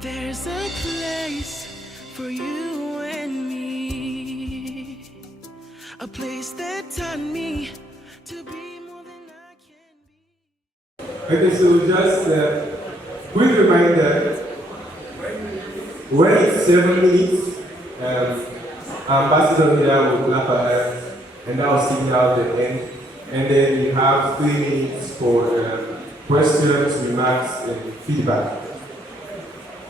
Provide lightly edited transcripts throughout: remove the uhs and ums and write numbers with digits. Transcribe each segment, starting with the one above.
There's a place for you and me, a place that taught me to be more than I can be. Okay, so just quick reminder, when it's 7 minutes, Ambassador here will clap her hands, and that will signal the end. And then you have 3 minutes for questions, remarks, and feedback.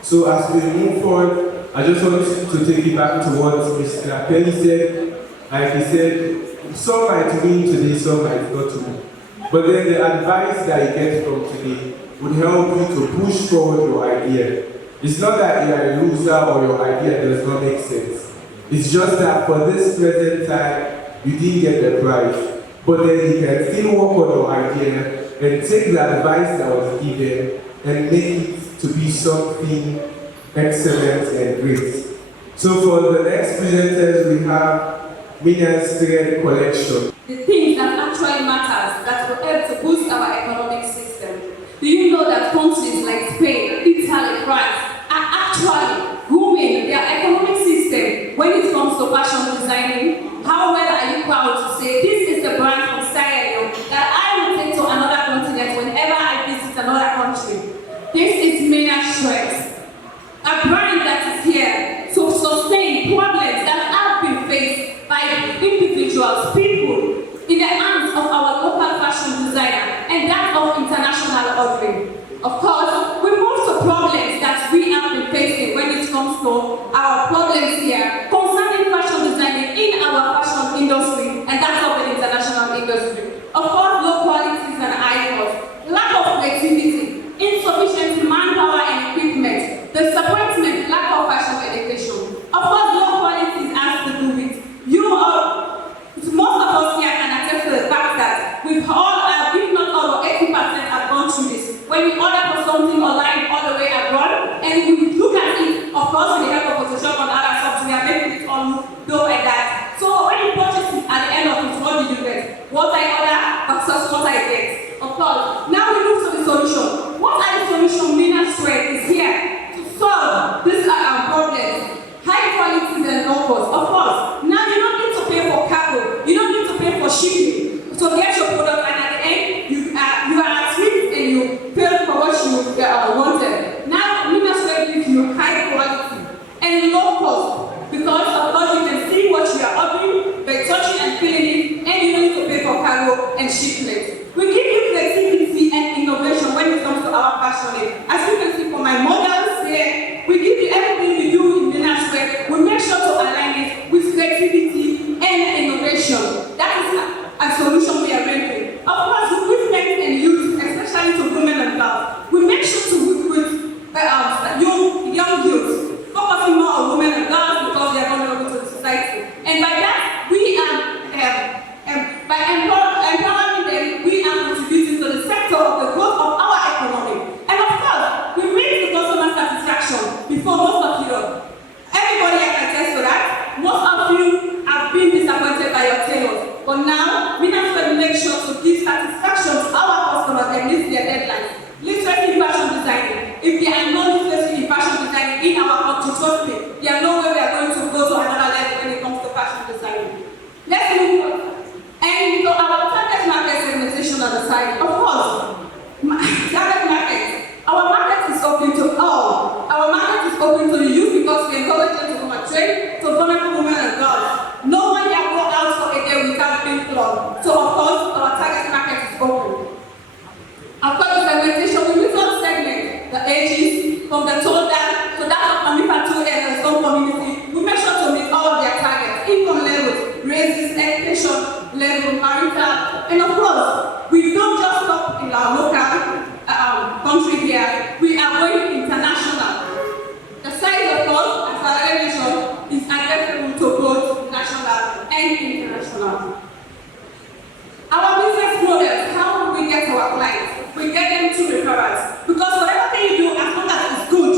So as we move forward, I just want to take you back to what Mr. Penny said. Like he said, some might win today, some might not win. But then the advice that you get from today would help you to push forward your idea. It's not that you are a loser or your idea does not make sense. It's just that for this present time, you didn't get the prize. But then you can still work on your idea and take the advice that was given and make it to be something excellent and great. So for the next presenters, we have Mina's thread collection. The things that actually matters that will help to boost our economic system. Do you know that countries like Spain, Italy, France are actually booming their economic system when it comes to fashion designing? How well are you proud to say this is the brand from Sierra Leone that I will take to another continent whenever I visit another country? This is Mina's Shreds, a brand that is here to sustain problems that have been faced by individuals, people, in the hands of our local fashion designer and that of international ordering. Of course, we move to problems that we have been facing when it comes to our problems here concerning fashion designing in our fashion industry and that of the international industry. Of course, low qualities and high cost, lack of creativity, insufficient manpower and equipment, disappointment, lack of fashion education. Of course, low qualities has to do with most of us here can attest to the fact that we've all, if not all, 80% have gone through this. When we order for something online all the way abroad, and we look at it, of course, with the help of Photoshop and other software, making it all look like that. So when you purchase it, at the end of it, what do you get? What I order versus what I get. Of course. Now we move to the solution. What are the solutions? Mina's Shreds is here to solve these problems. High qualities and low cost. Of course. Now you don't need to pay for cargo. You don't need to pay for shipping to get your product, and at the end, you are at risk and you pay for what you wanted. Now, Mina's Shreds gives you high quality and low cost because, of course, you can see what you are ordering by touching and feeling it, and you don't need to pay for cargo and shipment. We give you creativity and innovation when it comes to our fashion. As you can see from my models here, we give you everything we do in Mina's Shreds. We make sure to align it with creativity and innovation. That is a solution we are rendering. Of course, with men and youth, especially to women and girls, we make sure to work with young youth, focusing more on women and girls because they are vulnerable to the society. And by that, we are by empowering them, we are contributing to the sector of the growth of our economy. And of course, we make the customer satisfaction before most of you. Everybody can attest to that. Most of you have been disappointed by your tailors. But now, we have to make sure to give satisfaction to our customers and meet their deadlines. Literacy in fashion designing. If there are no literacy in fashion designing in our country, trust me, there are no way we are going to go to another level when it comes to fashion designing. Let's move on. And so our target market segmentation on the side, of course, target market. Our market is open to all. Our market is open to the youth because we encourage them to come and trade, to vulnerable women and girls. No one can go out for a day without being club. So of course, our target market is open. Of course, the segmentation, we will not segment the ages from the toddler to that of Mamifatu and the Stone community. We make sure to meet all of their targets, income levels, races, education level, marital, and of course, we don't just stop in our local country here, we are going international. The size of course, as I mentioned, is adaptable to both national and international. Our business models, how do we get our clients? We get them through referrals. Because whatever thing you do, as long as it's good,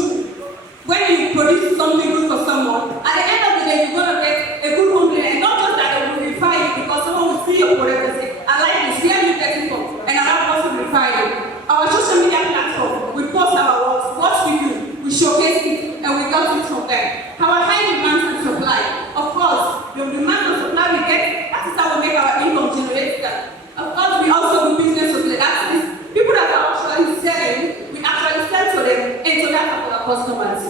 when you produce something good for someone, at the end of the day, you're going to get a good compliment. And not just that they will refer you because someone will see your product and say, I like this, where you get so that's for our customers.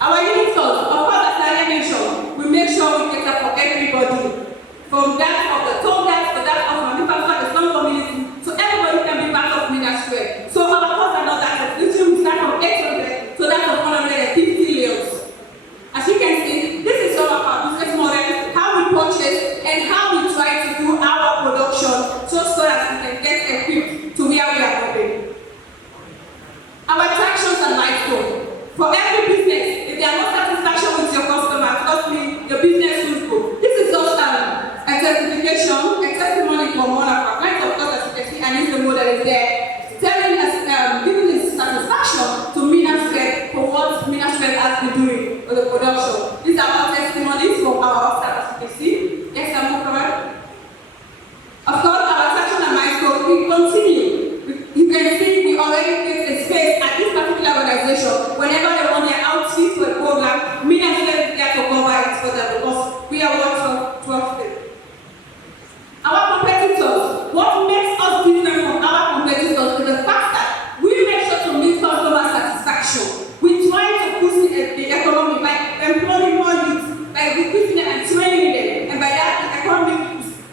Our unit cost, of course, as I mentioned, we make sure we cater for everybody. From that of the toll guys to that of manufacturer, the some community, so everybody can be part of Ministry. So our costs are not that expensive. We start from 800 to that of 150 layers. As you can see, this is all of our business model, how we purchase and how we try to do our production just so that we can get equipped to where we are going. Our attractions and milestones. For every business, if there are no satisfaction with your customer, trust me, your business will go. This is just a certification, a testimony from one of our clients, of course, as you can see, and it's the model is there, telling us, giving this satisfaction to Ministry for what Ministry has been doing with the production. These are our testimonies from our staff, as you can see. Yes, I'm correct. Of course, our section and milestone will continue. You can see we already create a space at this particular organization. Whenever they want their outfit for a program, Ministry is there to cover it for them because we are one trusted. Our competitors, what makes us different from our competitors is the fact that we make sure to meet customer satisfaction. We try to push the economy by employing more youth, by recruiting them and training them, and by that the economy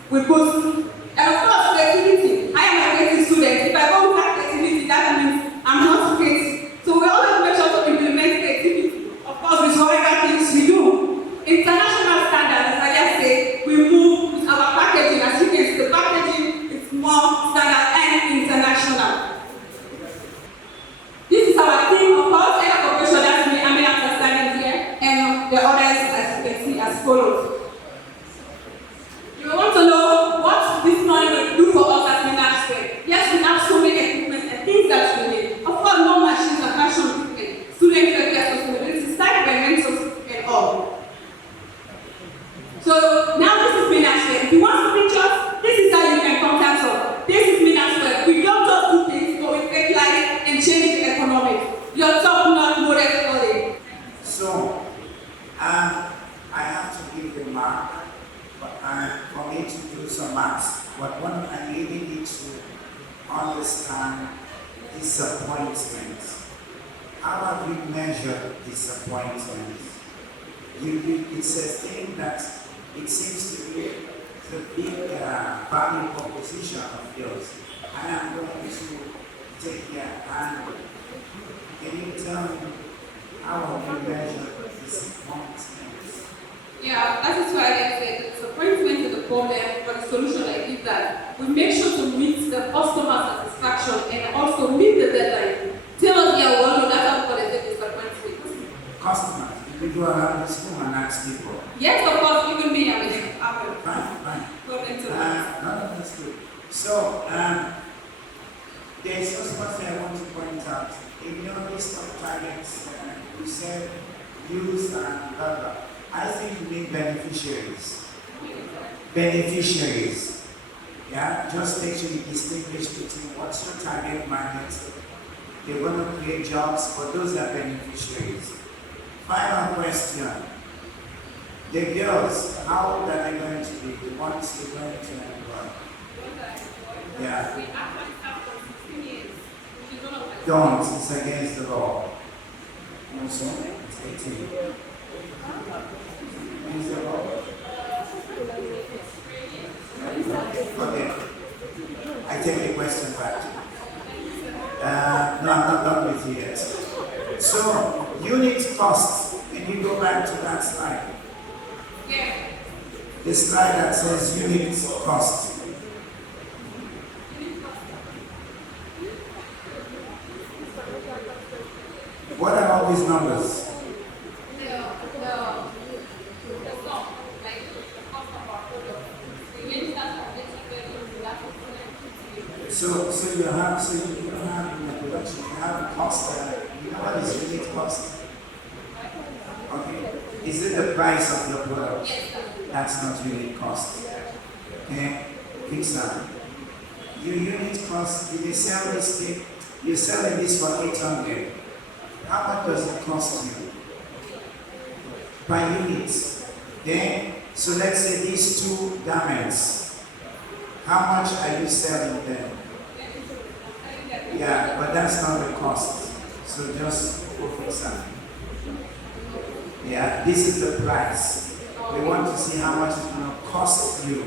will boost. And of course, creativity. I am a creative student. If I go without creativity, that means I'm not creative. So we always make sure to implement creativity. Of course, with whatever things we do. International standards, as I just said, we move with our packaging. As you can see, the packaging is more standard and international. This is our team, of course, and a corporation that's me, I'm understanding here, and the others, as you can see, as follows. You want to know what this money will do for us as Ministry. Yes, we have so many equipment and things that we need. Of course, no machines and fashion equipment, student welfare sustainability, site environmental and all. So now this is Ministry. If you want some pictures, this is how you can contact us. This is Ministry. We don't just do things, but we take life and change the economy. Your top-notch model story. So, I have to give the mark. For me to do some maths, but one I really need to understand disappointment. How have we measured disappointment? It's a thing that it seems to be the big value proposition of yours. And I'm going to take your hand. Can you tell me how have you measured disappointment? Yeah, that is why I said disappointment is the problem, but the solution I give that we make sure to meet the customer satisfaction and also meet the deadline. Tell us your one, that's how we call disappointment. Customers, we go around the school and ask people. Yes, of course, even me, I mean, Fine. problem to No, that's good. So, there's also something I want to point out. In your list of targets, you said use and blah blah. I think you mean beneficiaries. Beneficiaries. Yeah, just make sure you distinguish between what's your target market. They want to create jobs, but those are beneficiaries. Final question. The girls, how old are they going to be? The ones you're going to employ? Yeah. Don't, it's against the law. Also, it's 18. Against the law? Okay. I take the question back. No, I'm not done with you yet. So, unit cost. Can you go back to that slide? Yeah. The slide that says unit cost. What are all these numbers? So you don't have in the production, you have a cost. You know what is unit cost? Okay. Is it the price of your product? That's not unit cost. Okay? Pizza. Your unit cost, if you sell this thing, you're selling this for 800. How much does it cost you? Per unit. Okay? So let's say these two garments. How much are you selling them? Yeah, but that's not the cost. So just focus on it. Yeah, this is the price. We want to see how much it's going to cost you.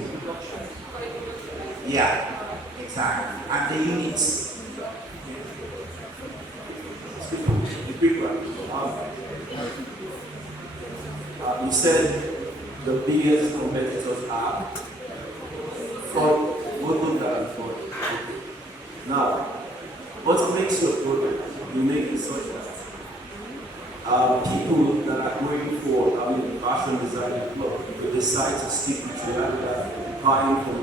Yeah, exactly. And the units. The big one. You said the biggest competitors are Ford, Motor, and Ford. Now, what makes your product unique is such that people that are going for fashion design and clothes, they decide to stick with you rather than buying from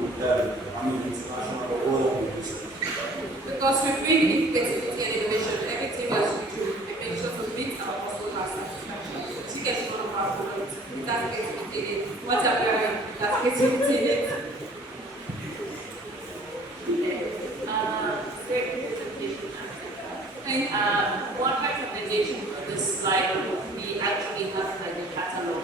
international or other producers. Because we bring flexibility and innovation, everything else we do, we make sure to meet our customers' satisfaction. She gets one of our products, that's flexibility in it. What I'm wearing, that's flexibility in it. One recommendation for this slide, we actually have like a catalog.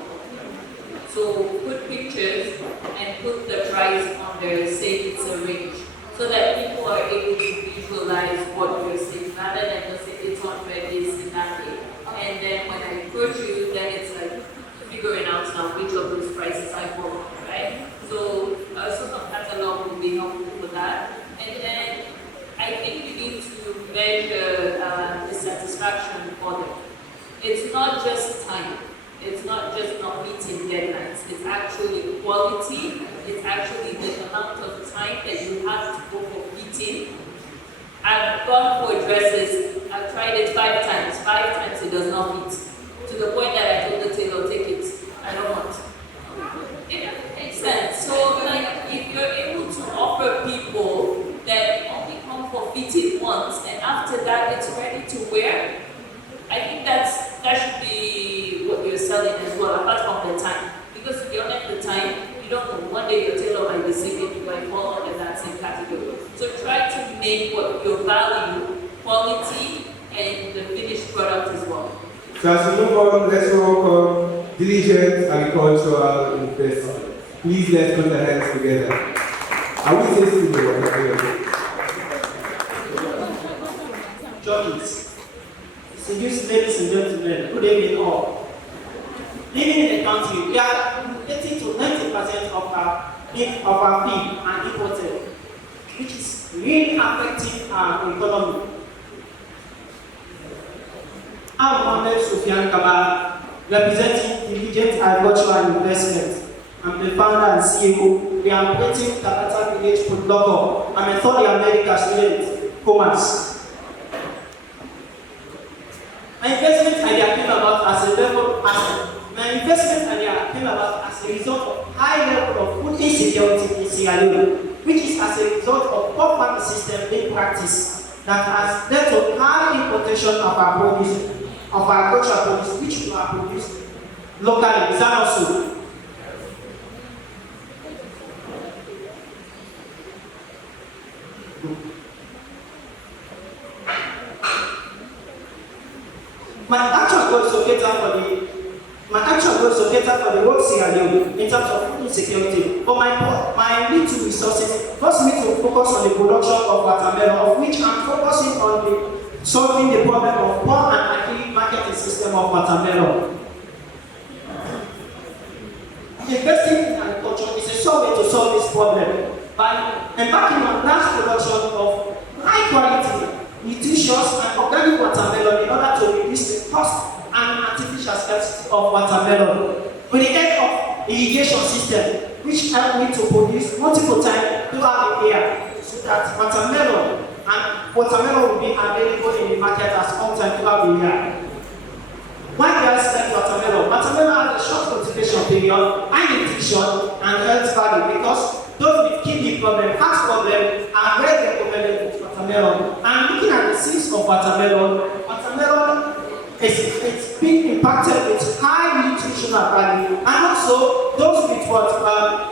So put pictures and put the price on there, say it's a range, so that people are able to visualize what you're saying, rather than just say it's on this in that way. And then when I approach you, then it's like figuring out now which of those prices I follow, right? So a sort of catalog will be helpful for that. And then I think you need to measure the satisfaction for them. It's not just time. It's not just not meeting deadlines. It's actually quality. It's actually the amount of time that you have to go for fitting. I've gone for dresses. I've tried it 5 times. 5 times it does not fit. To the point that I told the tailor, take it. I don't want. It makes sense. So like if you're able to offer people that only come for fitting once and after that it's ready to wear, I think that should be what you're selling as well, apart from the time. Because if you're not the time, you don't know. One day your tailor might be sick and you might fall under that same category. So try to make what your value, quality, and the finished product as well. So as we move on, let's welcome diligent agricultural investors. Please let's put our hands together. I will say to Judges, seduced ladies and gentlemen, good evening all. Living in the country, we are 80 to 90% of our feed and imported, which is really affecting our economy. I'm Mohamed Sofian Kaba, representing Diligent Agricultural Investment. I'm the founder and CEO. We are operating Tabata Village Food Local. I'm a third America student, commerce. My investment idea came about as a level asset. My investment idea came about as a result of high level of food insecurity in Sierra Leone, which is as a result of poor farming system in practice that has led to high importation of our produce, of our agricultural produce, which we are produced locally. Is that also? My actual goal is to cater for the whole Sierra Leone in terms of food insecurity. But my little resources force me to focus on the production of watermelon, of which I'm focusing on solving the problem of poor and accurate marketing system of watermelon. Investing in agriculture is a sole way to solve this problem by embarking on large production of high quality, nutritious and organic watermelon in order to reduce the cost and artificial scarcity of watermelon. With the help of irrigation system, which help me to produce multiple times throughout the year, so that watermelon will be available in the market as all time throughout the year. Why do I select watermelon? Watermelon has a short cultivation period, high nutrition and health value because those with kidney problem, heart problem are very recommended with watermelon. And looking at the seeds of watermelon it's being impacted with high nutritional value, and also those with what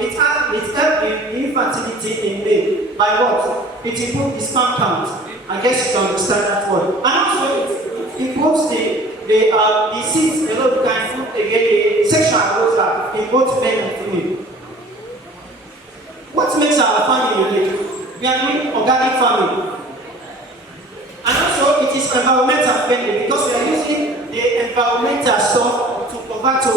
it helps in infertility in men by what? It improves the sperm count. I guess you can understand that word. And also it improves the seeds alone can improve again the sexual arousal in both men and female. What makes our farming unique? We are doing organic farming. Also, it is environmental friendly because we are using the environmental stuff to convert to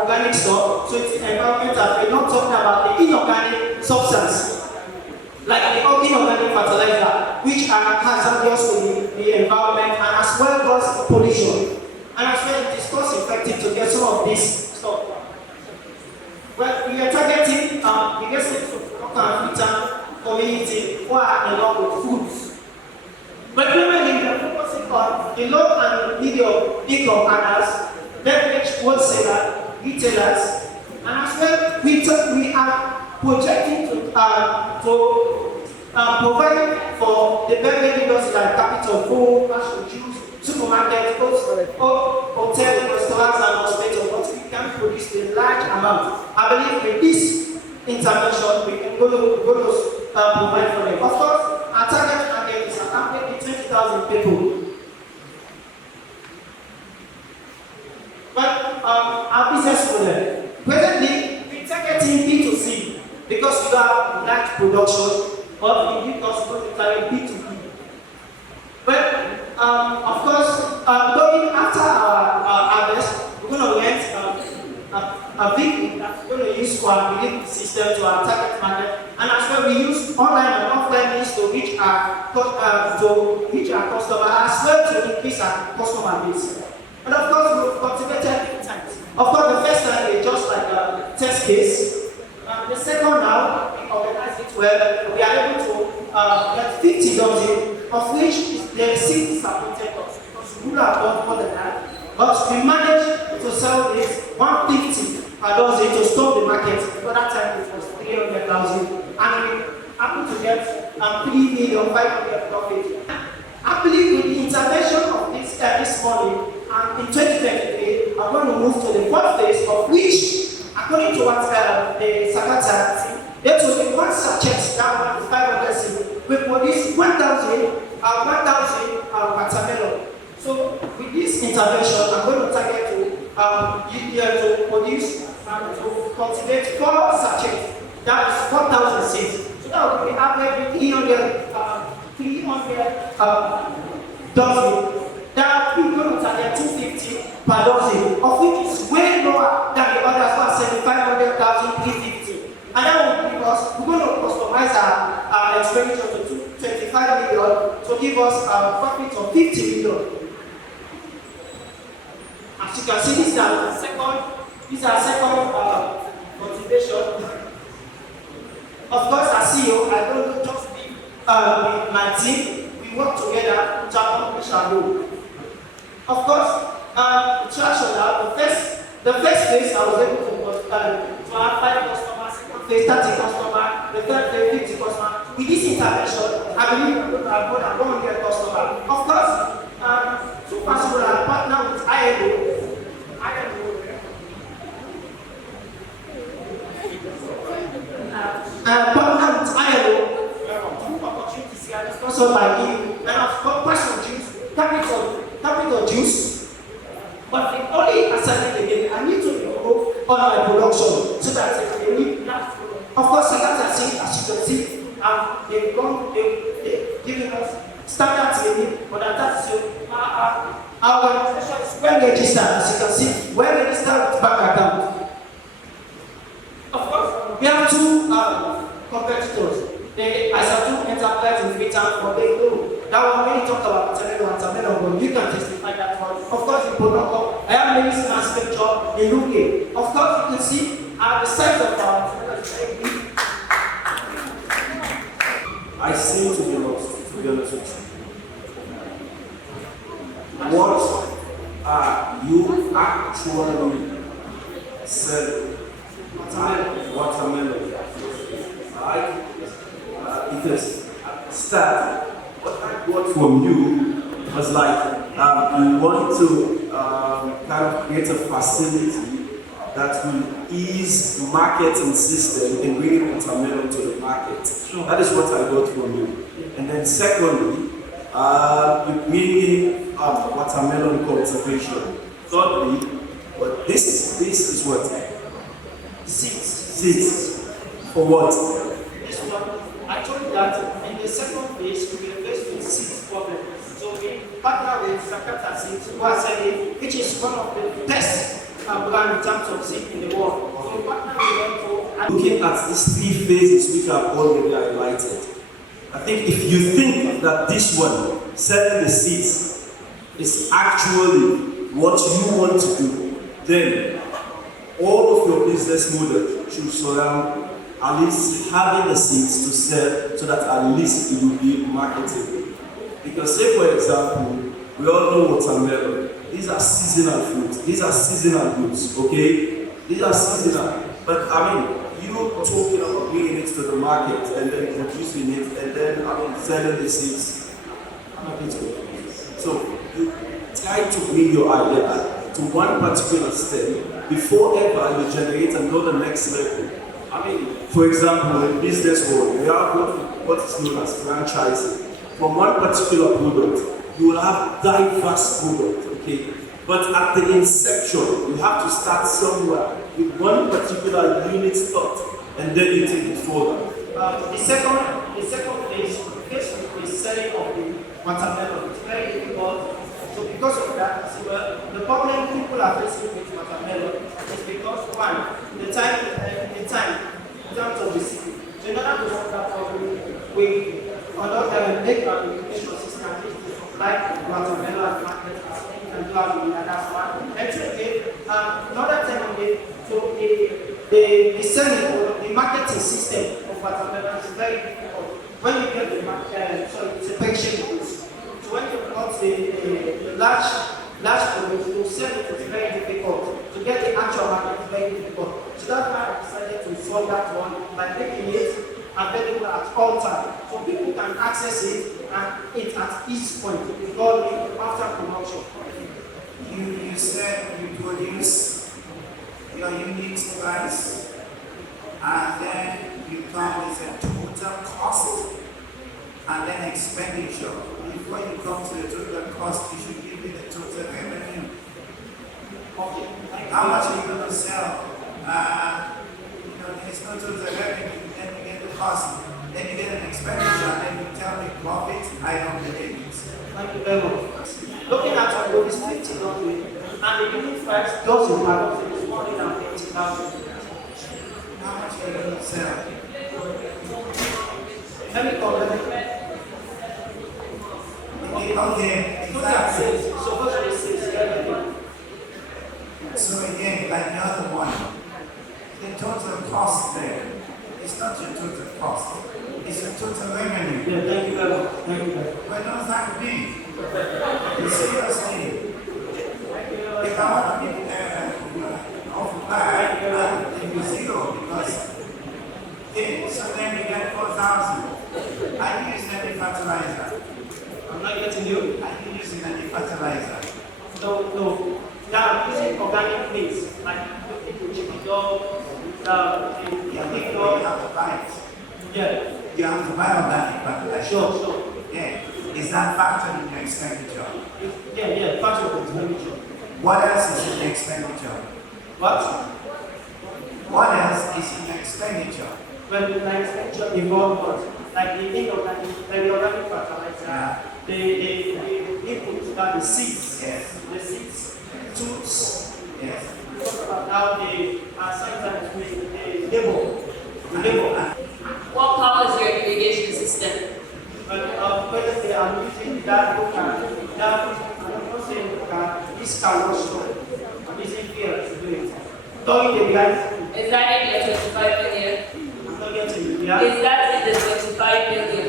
organic stuff. So it's environmental. We're not talking about the inorganic substance, like the inorganic fertilizer, which are hazardous to the environment and as well cause pollution. And as well, it is cost effective to get some of this stuff. Well, we are targeting the residents of local African community who are in love with foods. But primarily, we are focusing on the low and medium income earners, beverage wholesalers, retailers, and as well, we are projecting to provide for the beverage industry like capital, food, fashion, juice, supermarkets, hotels, restaurants, and hospitals, but we can produce a large amount. I believe with this intervention, we can go to provide for them. Of course, our target market is approximately 20,000 people. But our business model, presently, we're targeting B2C because we have large production, but we need also to target B2B. But of course, going after our harvest, we're going to rent a vehicle that's going to use for our delivery system to our target market, and as well we use online and offline means to reach our customer, as well to increase our customer base. And of course, we've cultivated 3 times. Of course, the first time is just like a test case. The second now, we organize it well. We are able to get 50 dozen, of which the 6 disappointed us because we would have done more than that. But we managed to sell this 150 per dozen to stop the market. But that time it was 300,000, and we happened to get 3,500,000 profit. I believe with the intervention of this money, and in 2023, I'm going to move to the 4th phase, of which, according to what the Secretary, there will be 1 sachet down to 500 seeds. We produce 1,000 watermelon. So with this intervention, I'm going to target to produce and to cultivate 4 sachets. That is 4,000 seeds. So that will be average 300 dozen. That we're going to target 250 per dozen, of which is way lower than the others who are selling 500,000, 350. And that will give us, we're going to customize our expenditure to 25 million to give us a profit of 50 million. As you can see, this is our second motivation. Of course, as CEO, I don't just be with my team. We work together to accomplish our goal. Of course, traditional, the first phase I was able to have 5 customers, second phase 30 customers, the third phase 50 customers. With this intervention, I believe we're going to have more than 100 customers. Of course, so far we are partner with ILO. Partner with ILO, opportunities here, sponsored by you, and of course, passion juice, capital juice. But the only assignment again, I need to improve on my production so that they need that. Of course, as you can see, they've given us standards we need, but that's our organization is well registered, as you can see, well registered with bank account. Of course, we have 2 competitors. The Isatu Enterprise in Freetown for they know. That one when you talk about watermelon, you can testify that one. Of course, in Ponoko, I have many manufacturer in UK. Of course, you can see the size of our watermelon. I seem to be lost, to be honest with you. What are you actually selling? Watermelon. Right? Because at the start, what I got from you was like you want to kind of create a facility that will ease marketing system and bring watermelon to the market. Sure. That is what I got from you. And then secondly, with meaning watermelon cultivation. Thirdly, but this is what? Seeds. For what? This one, I told you that in the second phase, we will face with 6 problems. So we partner with Sakata Seeds, who are selling, which is one of the best brand in terms of seed in the world. So we partner with them to Looking at these three phases which I've already highlighted, I think if you think that this one, selling the seeds, is actually what you want to do, then all of your business model should surround at least having the seeds to sell so that at least it will be marketable. Because say for example, we all know watermelon. These are seasonal fruits. These are seasonal goods, okay? These are seasonal. But I mean, you talking about bringing it to the market and then producing it and then selling the seeds. I'm a bit confused. So you try to bring your idea to one particular step before ever you generate and go to the next level. I mean, for example, in business world, we have what is known as franchising. From one particular product, you will have diverse products, okay? But at the inception, you have to start somewhere with one particular unit thought, and then you take it further. The second phase with the selling of the watermelon. It's very difficult. So because of that, the problem people are facing with watermelon is because one, the time in terms of the city. So in order to solve that problem, we make our education system like watermelon market and do have the other one. And second, another thing again, so the selling or the marketing system of watermelon is very difficult. When you get the market, it's a packaging goods. So when you got the large products, to sell it is very difficult. To get the actual market is very difficult. So that's why I decided to solve that one by making it available at all times. So people can access it and it at each point. We call it after promotion. You said you produce your unique price and then you come with a total cost and then expenditure. Before you come to the total cost, you should give me the total revenue. Okay. How much are you going to sell? There's no total revenue, then you get the cost, then you get an expenditure, and then you tell me profit. I don't believe it. Thank you very much. Looking at our is 50,000 and the unit price doesn't have it's 150,000. How much are you going to sell? Let me comment. Okay, exactly. So what is this? So again, like the other one, the total cost there, it's not your total cost, it's your total revenue. Yeah, thank you very much. Thank you very much. Where does that mean? Seriously, if I want to be off back, it will be zero because so then you get 4,000. Are you using any fertilizer? I'm not getting you. Are you using any fertilizer? No. Now I'm using organic meats like chicken dog, You have to buy it. Yeah. You have to buy organic fertilizer. Sure. Yeah. Is that factored in your expenditure? Yeah, part of the expenditure. What else is in the expenditure? What? What else is in the expenditure? When the expenditure involves what? Like the inorganic fertilizer, the inputs that the seeds, Yes. the seeds, tools, Yes. we talk about how they are sometimes the labor. What powers your irrigation system? Presently, I'm using that book and I'm not saying this cannot stop. I'm using fear to do it. During the guys, Is that in your 25 million? I'm not getting it. Yeah? Is that in the 25 million?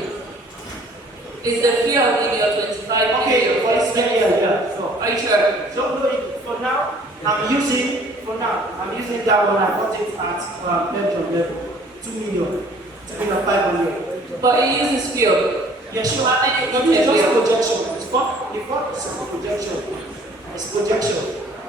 Is the field in your 25 Okay, million? for this yeah. So, Are you sure? so no, for now, I'm using that one. I got it at Belgium level, 2 million, 500. But it uses fuel. Yeah, sure. How many It's liters just fuel? projection. It's not projection. It's projection.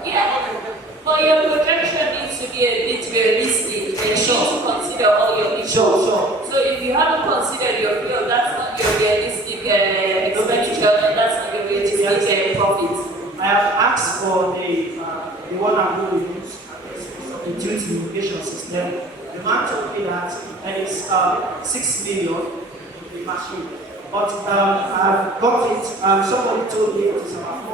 Yeah. But your projection needs to be a bit realistic and you need to consider all your issues. Sure. So if you haven't considered your fuel, that's not your realistic expenditure and that's not your realistic profit. I have asked for the one I'm going to use, the duty irrigation system. The man told me that it's 6 million the machine. but I've got it. Somebody told me it is about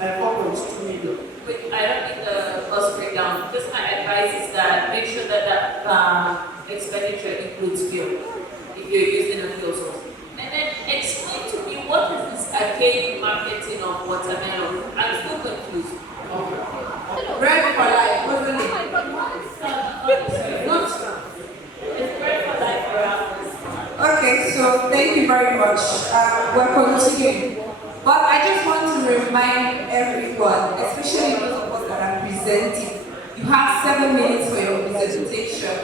4.2 million. Wait, I don't need the cost breakdown. Just my advice is that make sure that that expenditure includes fuel if you're using a fuel source. And then explain to me what is this arcade marketing of watermelon? I'm still confused. Bread for life, wasn't it? It's bread for life for us. Okay, so thank you very much. We're continuing. But I just want to remind everyone, especially those of us that are presenting, you have 7 minutes for your presentation.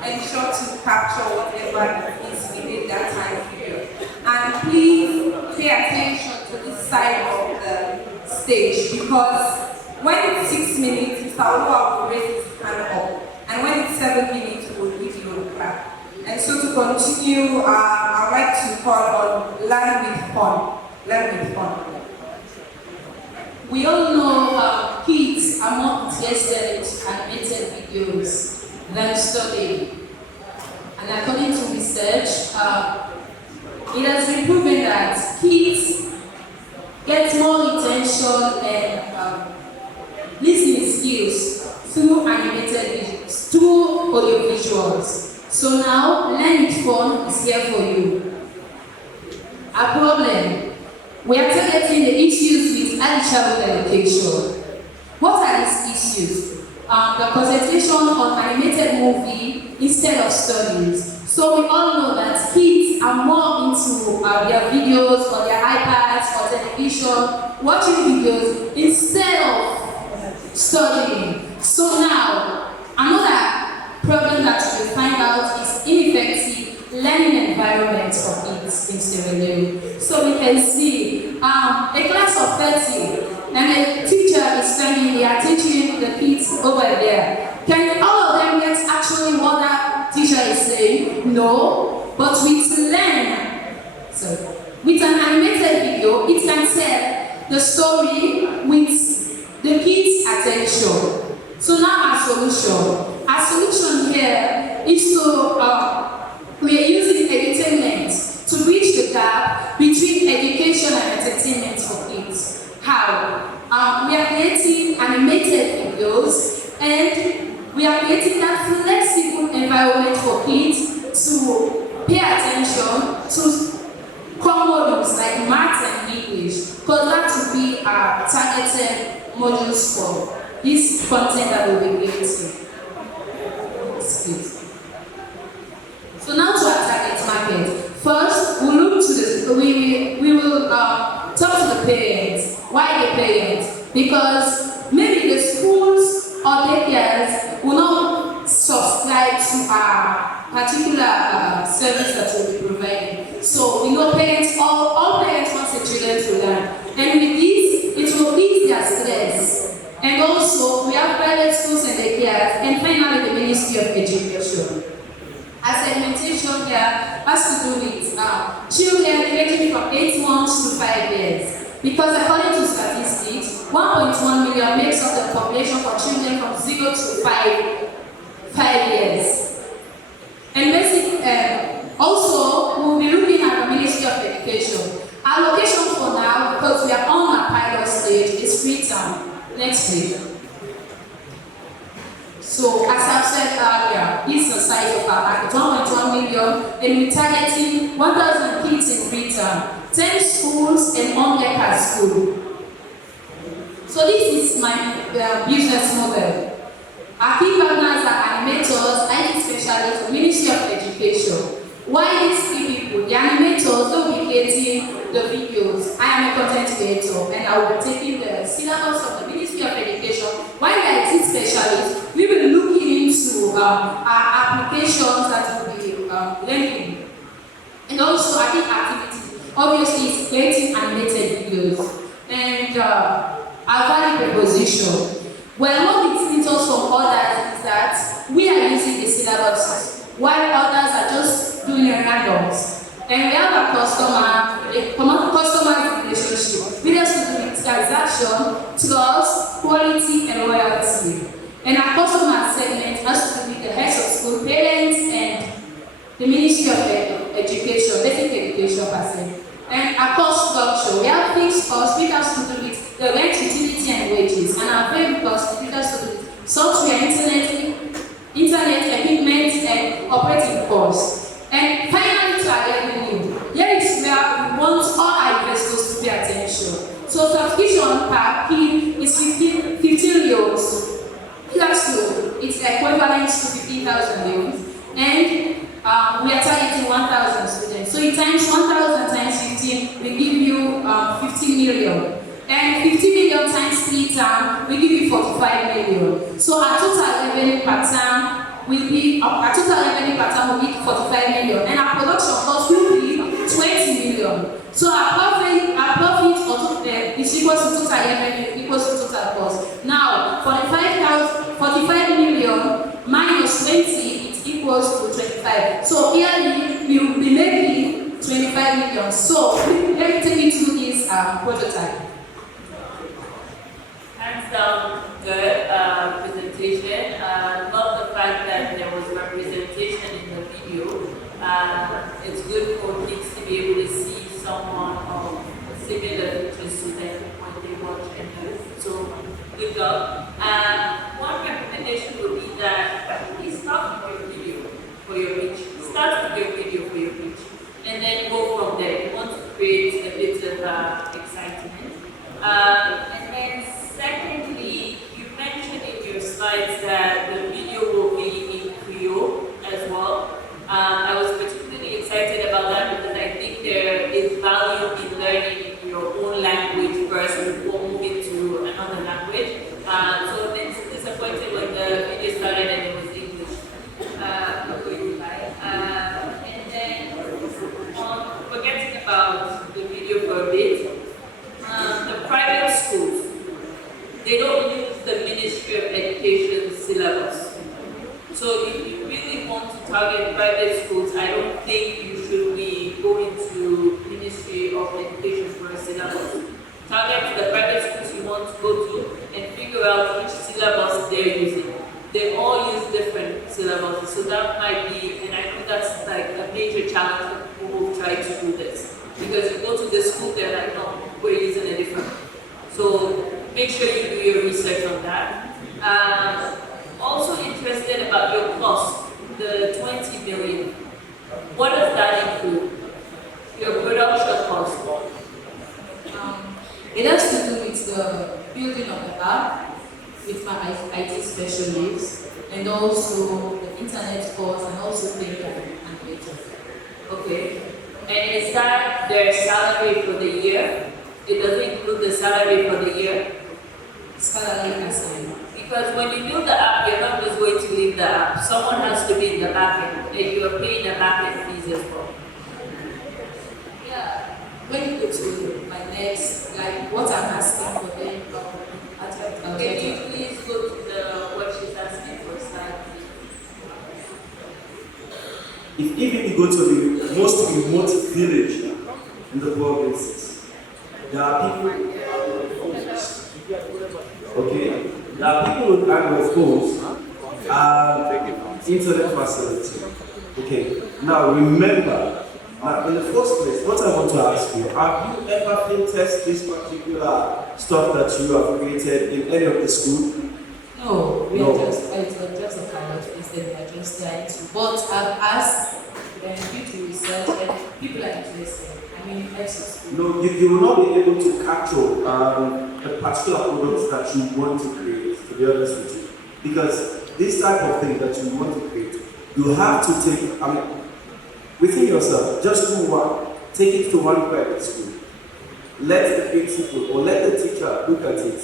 Ensure to capture whatever is within that time period. And please pay attention to this side of the stage, because when it's 6 minutes, Mr. Oluwa will raise his hand up. And when it's 7 minutes, we will give you a clap. And so to continue, I'd like to call on Learn with Fun. Learn with Fun. We all know kids are more interested in animated videos than studying. And according to research, it has been proven that kids get more retention and listening skills through animated videos, through audio visuals. So now, Learn with Fun is here for you. A problem. We are targeting the issues with early childhood education. What are these issues? The concentration on animated movie instead of studies. So we all know that kids are more into their videos or their iPads or television, watching videos instead of studying. So now, another problem that we find out is ineffective learning environment for kids in Sierra Leone. So we can see a class of 30 and a teacher is standing there teaching the kids over there. Can all of them get actually what that teacher is saying? No, but with an animated video, it can tell the story with the kids' attention. So now our solution here is to we are using edutainment to bridge the gap between education and entertainment for kids. How? We are creating animated videos and we are creating that flexible environment for kids to pay attention to core modules like math and English, because that will be our targeted modules for this content that we'll be creating. So now to our target market. First, we will talk to the parents. Why the parents? Because maybe the schools or daycares will not subscribe to our particular service that we'll be providing. So we know parents, all parents want their children to learn. And with this, it will ease their stress. And also, we have private schools and daycares, and finally the Ministry of Education. Our segmentation here has to do with children ranging from 8 months to 5 years. Because according to statistics, 1.1 million makes up the population for children from 0 to 5 years. And basically, also, we'll be looking at the Ministry of Education. Our location for now, because we are on a pilot stage, is Freetown. Next page. So, as I've said earlier, this is the size of our market, 1.1 million, and we're targeting 1,000 kids in Freetown, 10 schools, and 1 per school. So, this is my business model. Our key partners are animators, IT specialists, Ministry of Education. Why these three people? The animators will be creating the videos. I am a content creator, and I will be taking the syllabus of the Ministry of Education. While the IT specialists, we will be looking into our applications that will be learning. And also, I think activities. Obviously, it's creating animated videos. And our value proposition. Well, what distinguishes us from others is that we are using the syllabus, while others are just doing randoms. And we have a customer relationship. We have to do with transaction, trust, quality, and loyalty. And our customer segment has to do with the heads of school, parents, and the Ministry of Education, basic education per se. And our cost structure, we have fixed costs, which has to do with the rent, utility, and wages, and our variable costs, which has to do with software, internet equipment, and operating costs. And finally, to our revenue. Here is where we want all our investors to pay attention. So subscription per key is 15 euros. It's equivalent to 15,000 euros. And we are targeting 1,000 students. So in times 1,000 times 15, we give you 50 million. And 50 million times 3 term, we give you 45 million. So our total revenue per term will be 45 million. And our production cost will be 20 million. So our profit is equal to total revenue equals to total cost. Now, 45 million minus 20, it equals to 25. So here we will be making 25 million. So let me take you through this prototype. Hands down, good presentation. Love the fact that there was representation in the video. It's good for kids to be able to see someone of similar features to them when they watch and do. So, good job. One recommendation would be that please start with your video for your pitch. Start with your video for your pitch. And then go from there. You want to create a bit of excitement. And then secondly, you mentioned in your slides that the video will be in Creole as well. I was particularly excited about that because I think there is value in learning your own language first before moving to another language. So a bit disappointed when the video started and it was English. And then forgetting about the video for a bit, the private schools, they don't use the Ministry of Education syllabus. So if you really want to target private schools, I don't think you should be going to Ministry of Education for a syllabus. Target the private schools you want to go to and figure out which syllabus they're using. They all use different syllabuses, so that might be, and I think that's like a major challenge for people who try to do this. Because you go to the school, they're like, no, we're using a different. So make sure you do your research on that. Also interested about your cost, the 20 million. What does that include? Your production cost? It has to do with the building of the app with my IT specialists and also the internet cost and also data and data. Okay. And is that their salary for the year? It doesn't include the salary for the year? Salary assignment. Because when you build the app, you're not just going to leave the app. Someone has to be in the backend, and you're paying the backend fees as well. Yeah. When you go to my next, like what I'm asking for them, can you please go to what she's asking for slide? If even you go to the most remote village in the provinces, there are people. Okay. There are people with Android phones and internet facility. Okay. Now remember, in the first place, what I want to ask you, have you ever been tested this particular stuff that you have created in any of the school? No, we are just a pilot phase, then we are just trying to. But I've asked due to research and people are interested. I mean, no, you will not be able to capture the particular products that you want to create, to be honest with you. Because this type of thing that you want to create, you have to take, within yourself, just do one. Take it to one private school. Let the principal or let the teacher look at it.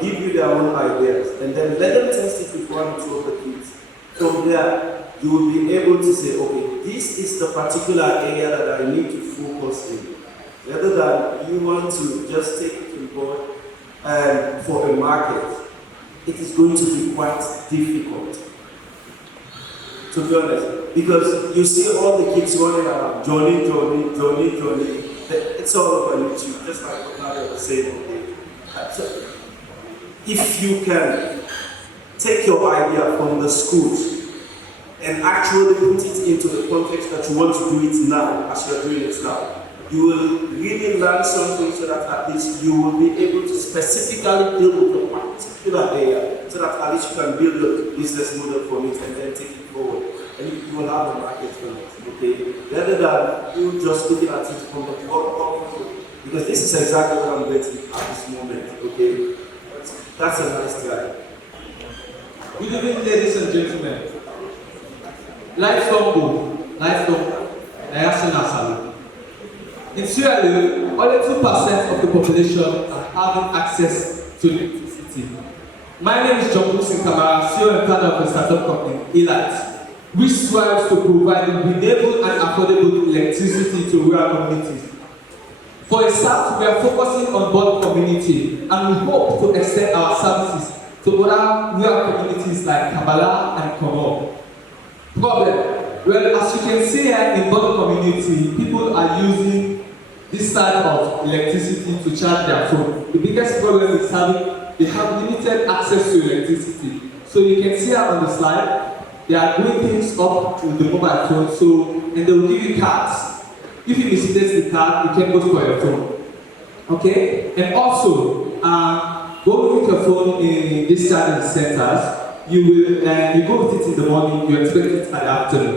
Give you their own ideas. And then let them test it with one or two of the kids. From there, you will be able to say, okay, this is the particular area that I need to focus in. Rather than you want to just take it on board for a market, it is going to be quite difficult. To be honest, because you see all the kids running around, Johnny. It's all over YouTube, just like what Mario was saying. So, if you can take your idea from the schools and actually put it into the context that you want to do it now, as you're doing it now, you will really learn something so that at least you will be able to specifically deal with a particular area, so that at least you can build a business model from it and then take it forward. And you will have a market from it, okay? Rather than you just looking at it from the bottom, because this is exactly what I'm getting at this moment, okay? That's a nice try. Good evening, ladies and gentlemen. Lifelong goal, lifelong national salary. In Sierra Leone, only 2% of the population are having access to electricity. My name is John Kamara, CEO and founder of a startup company, Elite, which strives to provide renewable and affordable electricity to rural communities. For a start, we are focusing on both community, and we hope to extend our services to other rural communities like Kabbalah and Komo. Problem. Well, as you can see here in both community, people are using this type of electricity to charge their phone. The biggest problem is they have limited access to electricity. So you can see here on the slide, they are doing things up with the mobile phone, and they will give you cards. If you misplace the card, you can go for your phone. Okay? And also, go with your phone in these charging centers. You go with it in the morning, you expect it at the afternoon.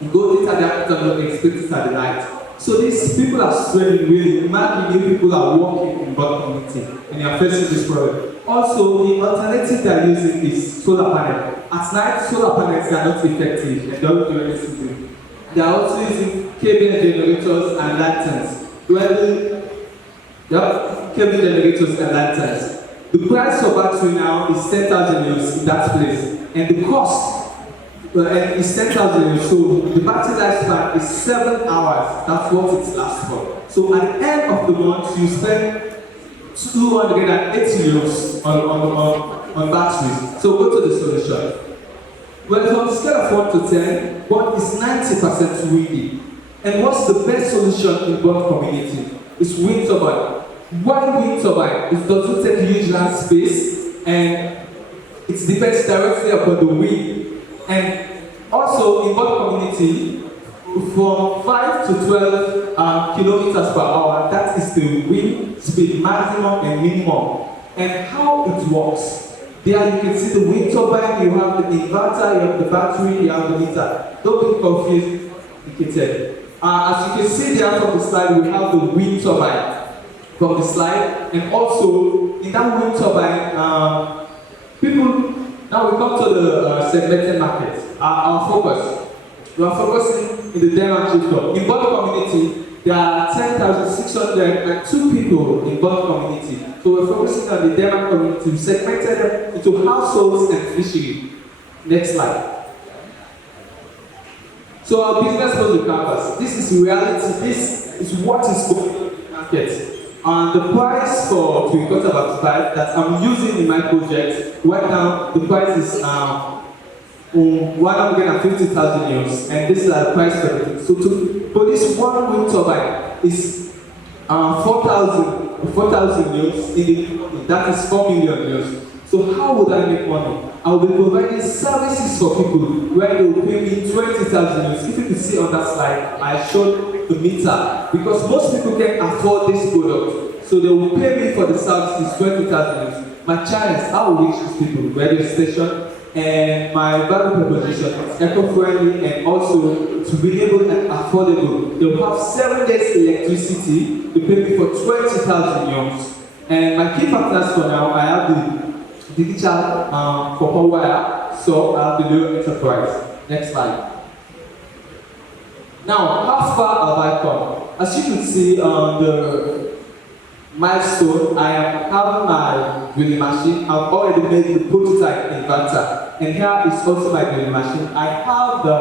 You go with it at the afternoon, you expect it at the night. So these people are struggling really. Imagine you people are working in both community and you are facing this problem. Also, the alternative they are using is solar panel. At night, solar panels are not effective and don't do anything. They are also using cable generators and lanterns. Cable generators and lanterns. The price for battery now is 10,000 euros in that place, and the cost is 10,000 euros. So the battery lifespan is 7 hours. That's what it lasts for. So at the end of the month, you spend 280 euros on batteries. So go to the solution. Well, from the scale of 1 to 10, 1 is 90% windy. And what's the best solution in both community? It's wind turbine. Why wind turbine? It doesn't take huge land space and it depends directly upon the wind. And also in both community, from 5 to 12 kilometers per hour, that is the wind speed maximum and minimum. And how it works. There you can see the wind turbine, you have the inverter, you have the battery, you have the meter. Don't be confused, as you can see there from the slide, we have the wind turbine from the slide. And also, in that wind turbine, now we come to the segmented market. Our focus. We are focusing in the Denmark sector. In both community, there are 10,602 people in both community. So we're focusing on the Denmark community, segmented them into households and fishery. Next slide. So our business model campus. This is reality. This is what is going on in the market. And the price for Three-quarter butterfly that I'm using in my project, right now the price is 150,000 euros, and this is the price for everything. So for this one wind turbine is 4,000 euros in the company. That is 4 million euros. So how would I make money? I will be providing services for people where they will pay me 20,000 euros. If you can see on that slide, I showed the meter because most people can afford this product. So they will pay me for the services 20,000 euros. My challenge, I will reach these people, radio station, and my value proposition is eco-friendly and also it's renewable and affordable. They will have 7 days electricity. They pay me for 20,000 euros. And my key partners for now, I have the digital copper wire, so I have the new enterprise. Next slide. Now, how far have I come? As you can see on the milestone, I am having my drilling machine. I've already made the prototype inverter. And here is also my drilling machine. I have the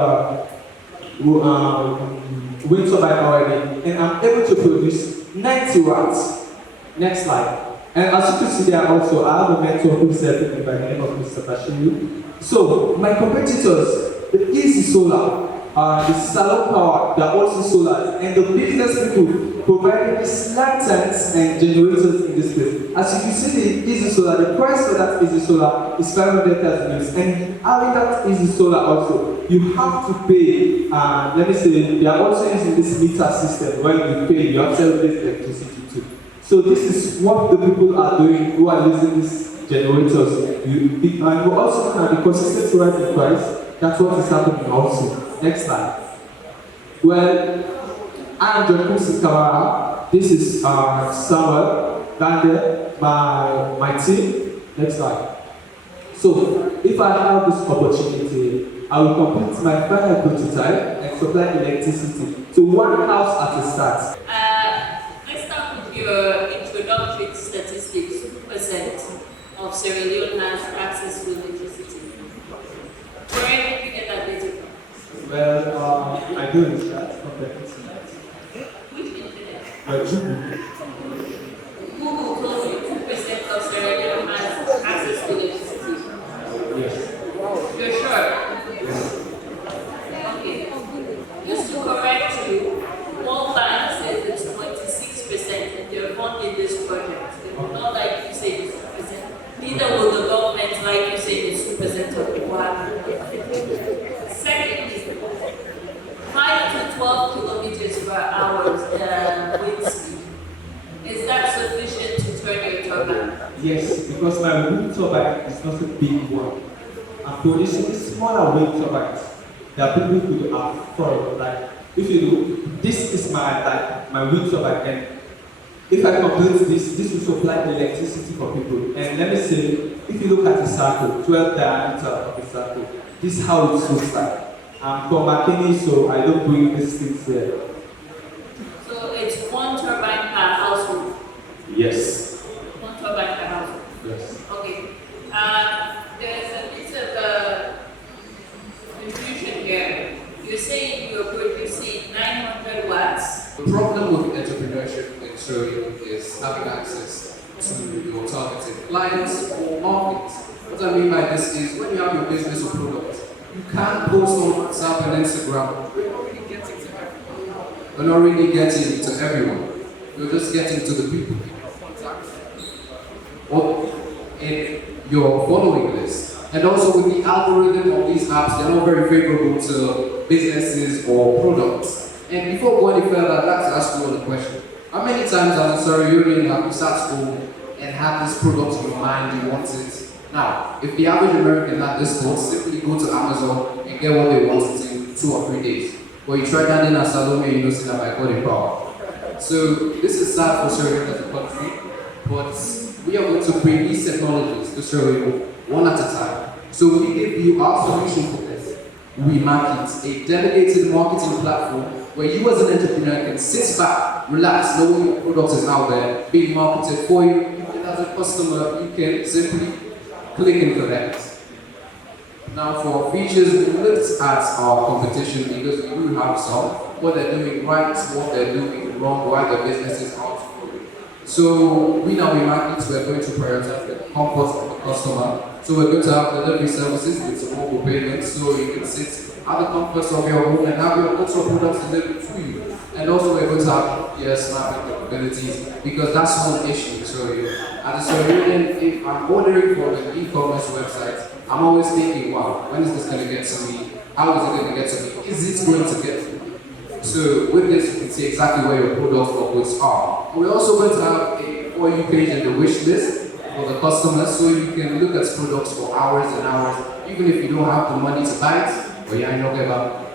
wind turbine already, and I'm able to produce 90 watts. Next slide. And as you can see there also, I have a mentor who is helping me by the name of Mr. Bashiru. So, my competitors, the Easy Solar, the salon power, they are also solar. And the business people providing these lanterns and generators in this place. As you can see, the Easy Solar, the price for that Easy Solar is 500,000 euros. And having that Easy Solar also, you have to pay, let me say, they are also using this meter system where you pay, you have to sell this electricity too. So this is what the people are doing who are using these generators. And we also look at the consistent rise in price. That's what is happening also. Next slide. Well, I'm John Kamara. This is Samuel Gande, my team. Next slide. So, if I have this opportunity, I will complete my final prototype and supply electricity to one house at a start. Let's start with your introductory statistics. 2% of Sierra Leone has access to electricity. Where did you get that data from? Well, I do research from the internet. Which internet? Google. Google told you 2% of Sierra Leone has access to electricity. Yes. You're sure? Yes. Okay. Just to correct you, World Bank says it's 26% and they're funding this project. Not like you say it's 2%. Neither will the government like you say it's 2% of people have. Secondly, 5 to 12 kilometers per hour wind speed. Is that sufficient to turn your turbine? Yes, because my wind turbine is not a big one. I'm producing smaller wind turbines that people could afford. Like, if you do, this is my wind turbine, and if I complete this will supply electricity for people. And let me say, if you look at the circle, 12 diameter of the circle, this is how it looks like. I'm from Makini, so I don't bring these things there. So it's one turbine per household? Yes. One turbine per household? Yes. Okay. There's a bit of confusion here. You're saying you're producing 900 watts. The problem with entrepreneurship in Sierra Leone is having access to your targeted clients or markets. What I mean by this is when you have your business or product, you can't post on WhatsApp and Instagram. You're not really getting to everyone. You're just getting to the people in your contact or in your following list. And also with the algorithm of these apps, they're not very favorable to businesses or products. And before going any further, I'd like to ask you another question. How many times as a Sierra Leonean have you sat school and had this product in your mind, you want it? Now, if the average American had this thought, simply go to Amazon and get what they want in 2 or 3 days. But you try that in a Salome, you know, see that by God in power. So this is sad for Sierra Leone as a country, but we are going to bring these technologies to Sierra Leone one at a time. So we give you our solution for this. We market a dedicated marketing platform where you as an entrepreneur can sit back, relax, knowing your product is out there, being marketed for you, and as a customer, you can simply click and collect. Now for features, we looked at our competition because we do have some, what they're doing right, what they're doing wrong, why their businesses aren't growing. So we now in markets, we're going to prioritize the comfort of the customer. So we're going to have delivery services with some mobile payments, so you can sit at the comforts of your home and have your also products delivered to you. And also we're going to have snapping capabilities because that's one issue. So as a Sierra Leonean, if I'm ordering from an e-commerce website, I'm always thinking, wow, when is this going to get to me? How is it going to get to me? Is it going to get to me? So with this, you can see exactly where your products or goods are. We're also going to have a For You page and a wish list for the customers, so you can look at products for hours and hours, even if you don't have the money to buy it, or you're not about.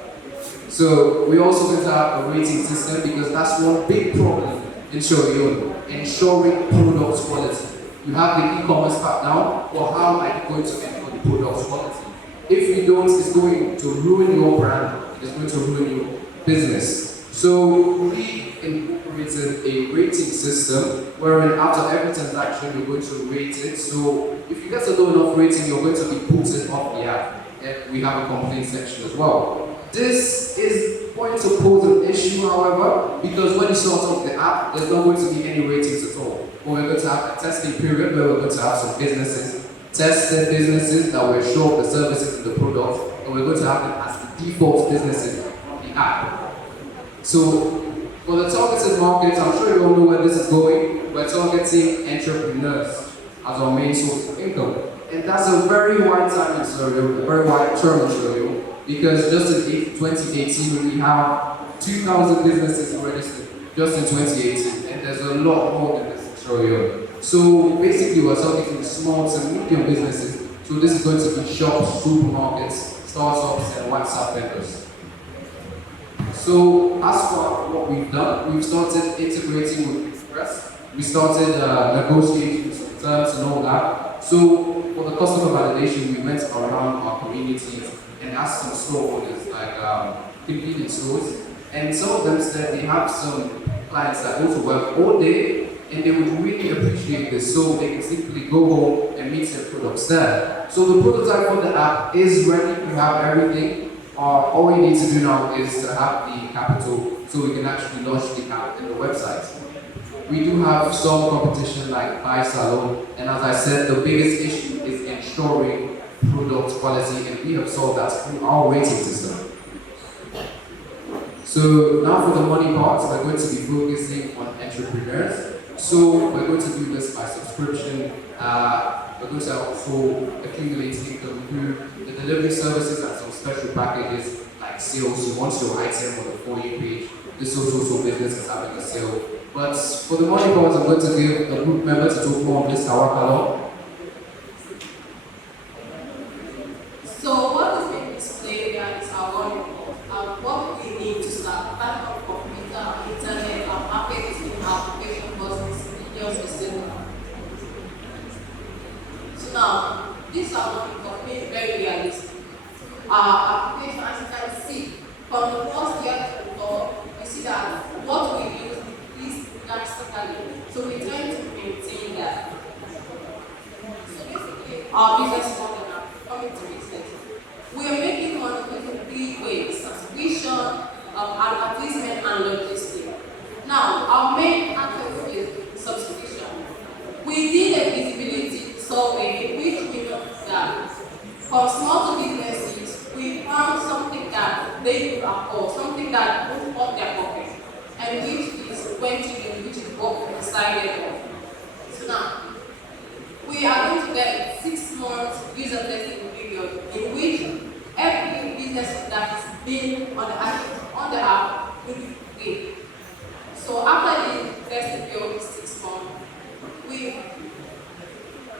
So we're also going to have a rating system because that's one big problem in Sierra Leone, ensuring product quality. You have the e-commerce part now, but how are you going to ensure the product quality? If you don't, it's going to ruin your brand, it's going to ruin your business. So we incorporated a rating system wherein after every transaction you're going to rate it. So if you get a low enough rating, you're going to be put off the app. And we have a complaint section as well. This is going to pose an issue, however, because when you sort off the app, there's not going to be any ratings at all. But we're going to have a testing period where we're going to have some businesses, tested businesses that will show the services and the products, and we're going to have them as the default businesses on the app. So for the targeted markets, I'm sure you all know where this is going. We're targeting entrepreneurs as our main source of income. And that's a very wide time scenario, a very wide term scenario, because just in 2018 we have 2,000 businesses registered just in 2018, and there's a lot more than this scenario. So basically we're targeting small to medium businesses. So this is going to be shops, supermarkets, startups, and WhatsApp vendors. So as for what we've done, we've started integrating with Express. We started negotiating some terms and all that. So for the customer validation, we went around our communities and asked some store owners, like convenience stores, and some of them said they have some clients that go to work all day and they would really appreciate this, so they can simply go home and meet their products there. So the prototype for the app is ready. We have everything. All we need to do now is to have the capital so we can actually launch the app in the website. We do have some competition like Buy Salon, and as I said, the biggest issue is ensuring product quality, and we have solved that through our rating system. So now for the money part, we're going to be focusing on entrepreneurs. So we're going to do this by subscription. We're going to also accumulate income through the delivery services and some special packages like sales. So once your item on the For You page, this social business is having a sale. But for the money part, I'm going to give a group member to talk more on this Hackathon. So what is being displayed here is our one report. What we need to start backup computer, internet, marketing, application business, videos, etc. So now, this is our one report, made very realistic. Our application, as you can see, from the first year to the third, you see that what we use is drastically. So we try to maintain that. So basically, our business model now, coming to business. We are making money in three ways: subscription, advertisement, and logistics. Now, our main access is subscription. We did a visibility survey in which we noticed that for small businesses, we found something that they could afford, something that would cut their pocket, and which is 20 million, which is what we decided on. So now, we are going to get 6 months user testing period in which every business that is being on the app will be free. So after the testing period of 6 months, we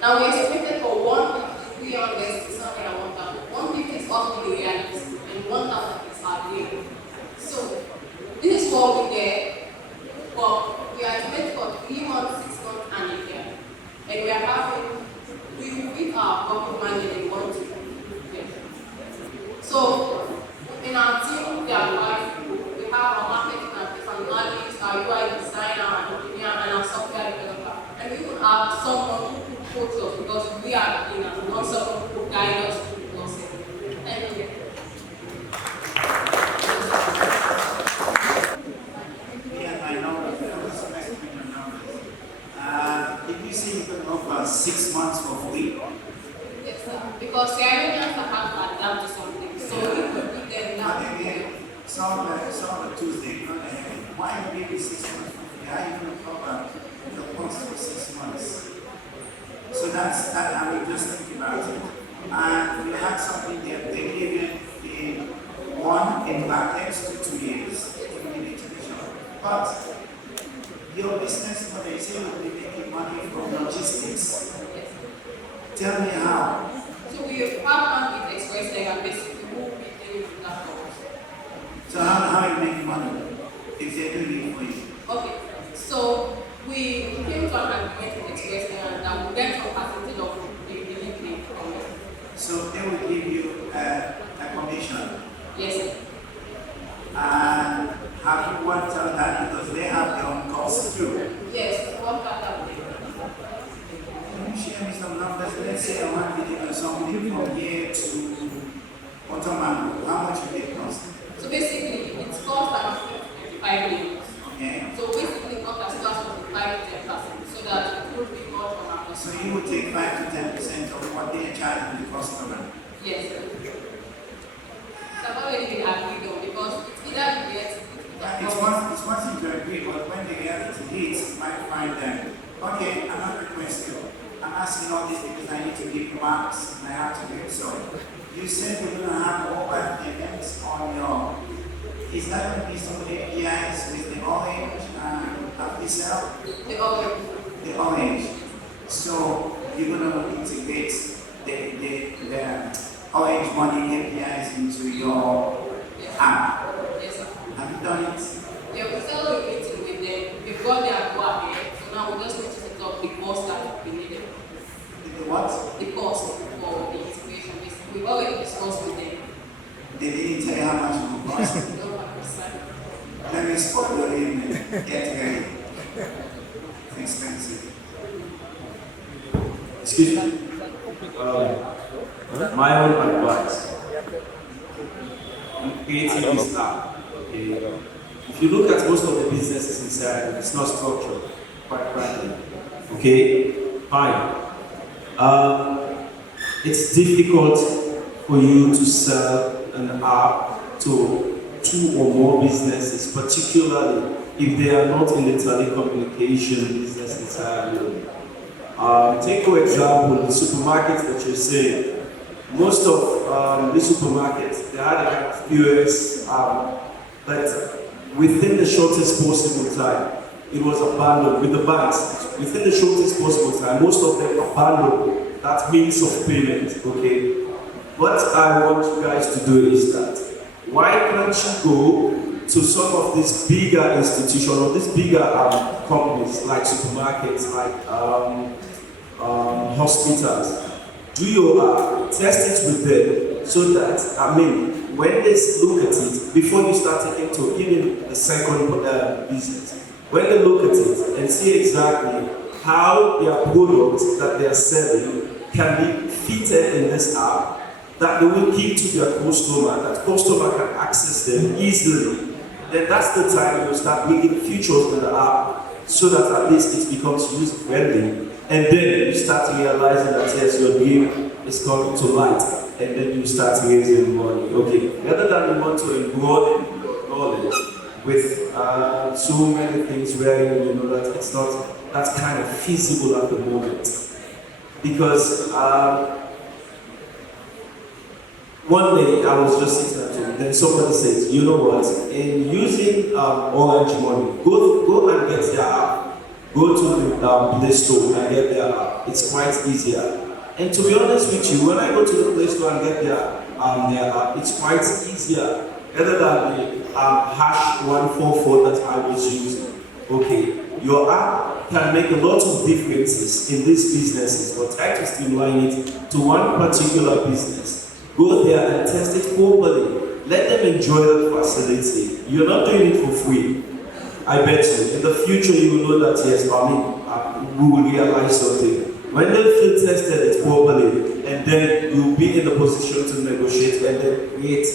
estimated for 150, 300, 600, and 1,000. 150 is also the reality, and 1,000 is our deal. So this is what we get, but we are estimated for 3 months, 6 months, and a year. And we will beat our corporate mandate in 1 to 2 years. So in our team, there are 5 people. We have our marketing and personalities, our UI designer, our engineer, and our software developer. And we will have someone who coach us because we are in a non-someone who guide us through the process. Thank you. Yeah, I know that there was some extra numbers. Did you say you can offer 6 months for free? Yes, sir. Because Sierra Leone have to adapt to something. So we could give them now. Some of the Tuesday, why maybe 6 months for free? How are you going to cover the cost for 6 months? So that's that. I mean, just think about it. And we had something there. They gave you the one in brackets to 2 years. But your business model, you say you'll be making money from logistics. Tell me how. So we have partnered with Express and basically who will be doing that for us. So how you make money if they're doing it for you? Okay, so we came to an agreement with Express and that we get some percentage of the delivery from it. So they will give you a commission. Yes. And have you worked out that because they have their own costs too? Yes, what that way. Can you share me some numbers? Let's say I want to deliver something from here to Ottoman. How much will it cost? So basically, it's cost around 25 million. Okay. So basically, what has cost us 5 to 10%, so that it would be more from our So customer. you would take 5 to 10% of what they are charging the customer. Yes. have already been agreed on because it's either you get It's one thing to agree, but when they get to it, you might find them. Okay, another question. I'm asking all this because I need to give marks and I have to do it. So, you said you're going to have mobile events on your. Is that going to be some APIs with the orange cell? the orange. The orange. So, you're going to integrate the orange money APIs into your app. Yes, sir. Have you done it? Yeah, we started a meeting with them. We've got their go ahead. So now we just need to set up the cost that we needed. The what? The cost for the integration. We've already discussed with them. They didn't tell you how much it will cost. No, sir. Let me spoil your evening. Get ready. It's expensive. Excuse me. My own advice. In creating this app, okay, if you look at most of the businesses inside, it's not structured, quite frankly. Okay, fine. It's difficult for you to sell an app to 2 or more businesses, particularly if they are not in the telecommunication business entirely. Take for example the supermarkets that you're saying. Most of the supermarkets, they had a kind of POS, but within the shortest possible time, it was abandoned with the banks. Within the shortest possible time, most of them abandoned that means of payment, okay? What I want you guys to do is that, why can't you go to some of these bigger institutions or these bigger companies like supermarkets, like hospitals, do your test it with them so that, when they look at it, before you start taking to even the second business, when they look at it and see exactly how their products that they are selling can be fitted in this app, that they will give to their customer, that customer can access them easily, then that's the time you start making features in the app so that at least it becomes user-friendly. And then you start realizing that yes, your dream is coming to light, and then you start raising money. Okay, rather than you want to broaden your knowledge with so many things where you know that it's not that kind of feasible at the moment. Because one day I was just sitting at home, then somebody said, you know what, in using Orange Money, go and get their app. Go to the Play Store and get their app. It's quite easier. And to be honest with you, when I go to the Play Store and get their app, it's quite easier rather than the hash 144 that I was using. Okay, your app can make a lot of differences in these businesses, but try to streamline it to one particular business. Go there and test it properly. Let them enjoy the facility. You're not doing it for free. I bet you, in the future you will know that yes, we will realize something. When they feel tested it properly, and then you'll be in the position to negotiate and then create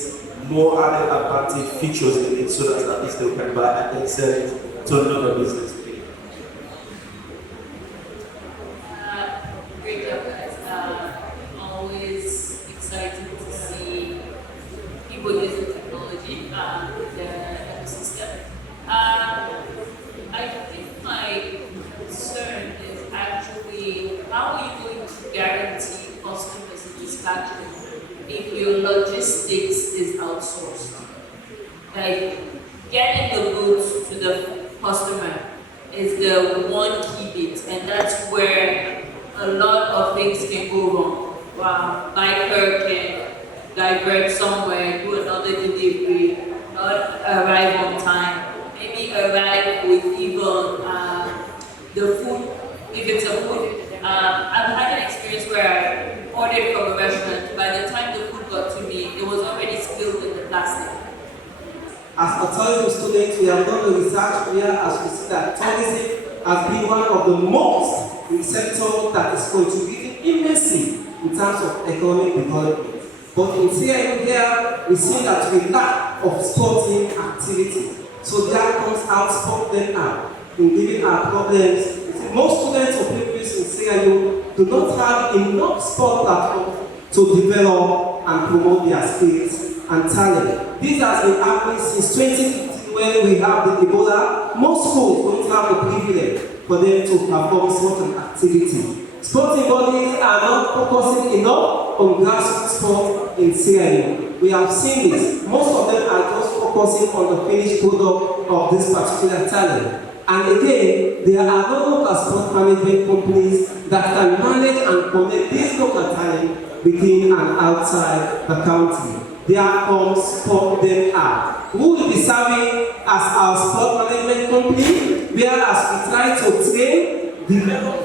more added advantage features in it so that at least they can buy and then sell it to another business. Great job, guys. Always exciting to see people using technology and the ecosystem. I think my concern is actually how are you going to guarantee customer satisfaction if your logistics is outsourced? Like getting the goods to the customer is the one key bit, and that's where a lot of things can go wrong. Wow, biker can divert somewhere, do another delivery, not arrive on time. Maybe arrive with even the food, if it's a food. I've had an experience where I ordered from a restaurant. By the time the food got to me, it was already spilled in the plastic. As a tourism student, we have done the research here as we see that tourism has been one of the most in sector that is contributing immensely in terms of economic development. But in Sierra Leone here, we see that we lack of sporting activity. So there comes out sport them out in giving our problems. Most students or pupils in Sierra Leone do not have enough sport platforms to develop and promote their skills and talent. This has been happening since 2015 when we have the Ebola. Most schools don't have the privilege for them to perform certain activity. Sporting bodies are not focusing enough on grassroots sport in Sierra Leone. We have seen this. Most of them are just focusing on the finished product of this particular talent. And again, there are no local sport management companies that can manage and connect these local talent within and outside the country. Therefore, sport them out. Who will be serving as our sport management company, whereas we try to train, develop.